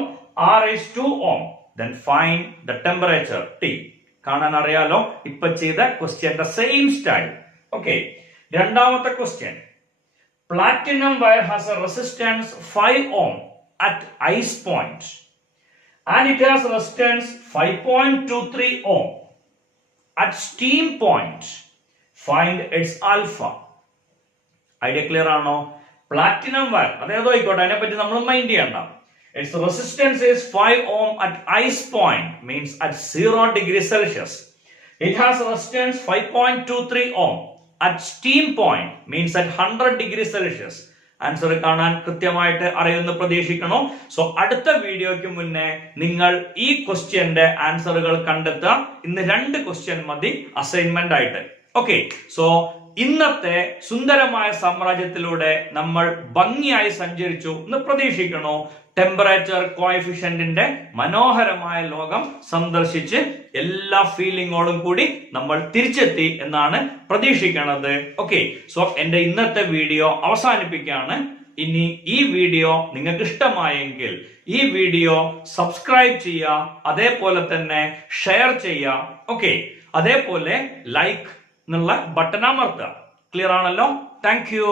R/2 ohm. Then find the temperature T. കാണാൻ അറിയാലോ, ഇപ്പൊ ചെയ്ത ക്വസ്റ്റ്യന്റെ സെയിം സ്റ്റൈൽ. ഓക്കെ, രണ്ടാമത്തെ question. Platinum wire has a resistance 5 ohm at ice point and it has resistance 5.23 ohm at steam point. Find its alpha. Idea clear ആണോ? പ്ലാറ്റിനം വയർ അതേതോ ആയിക്കോട്ടെ, അതിനെപ്പറ്റി നമ്മൾ മൈൻഡ് ചെയ്യണ്ട. Its resistance is 5 ohm at ice point, means at 0 degree Celsius. It has resistance 5.23 ohm at steam point, means at 100 degree Celsius. Answer കാണാൻ കൃത്യമായിട്ട് അറിയുമെന്ന് പ്രതീക്ഷിക്കണോ? സോ അടുത്ത വീഡിയോയ്ക്ക് മുന്നേ നിങ്ങൾ ഈ ക്വസ്റ്റ്യന്റെ ആൻസറുകൾ കണ്ടെത്തുക. ഇന്ന് 2 ക്വസ്റ്റ്യൻ മതി അസൈൻമെന്റ് ആയിട്ട്. ഓക്കെ, സോ ഇന്നത്തെ സുന്ദരമായ സാമ്രാജ്യത്തിലൂടെ നമ്മൾ ഭംഗിയായി സഞ്ചരിച്ചു എന്ന് പ്രതീക്ഷിക്കണോ? ടെമ്പറേച്ചർ കോഎഫിഷ്യന്റിന്റെ മനോഹരമായ ലോകം സന്ദർശിച്ച് എല്ലാ ഫീലിംഗോടും കൂടി നമ്മൾ തിരിച്ചെത്തി എന്നാണ് പ്രതീക്ഷിക്കുന്നത്. ഓക്കെ, സോ എന്റെ ഇന്നത്തെ വീഡിയോ അവസാനിപ്പിക്കുകയാണ്. ഇനി ഈ വീഡിയോ നിങ്ങൾക്ക് ഇഷ്ടമായെങ്കിൽ ഈ വീഡിയോ സബ്സ്ക്രൈബ് ചെയ്യുക, അതേപോലെ തന്നെ ഷെയർ ചെയ്യുക. ഓക്കെ, അതേപോലെ ലൈക്ക് എന്നുള്ള ബട്ടൺ അമർത്തുക. ക്ലിയർ ആണല്ലോ? Thank you.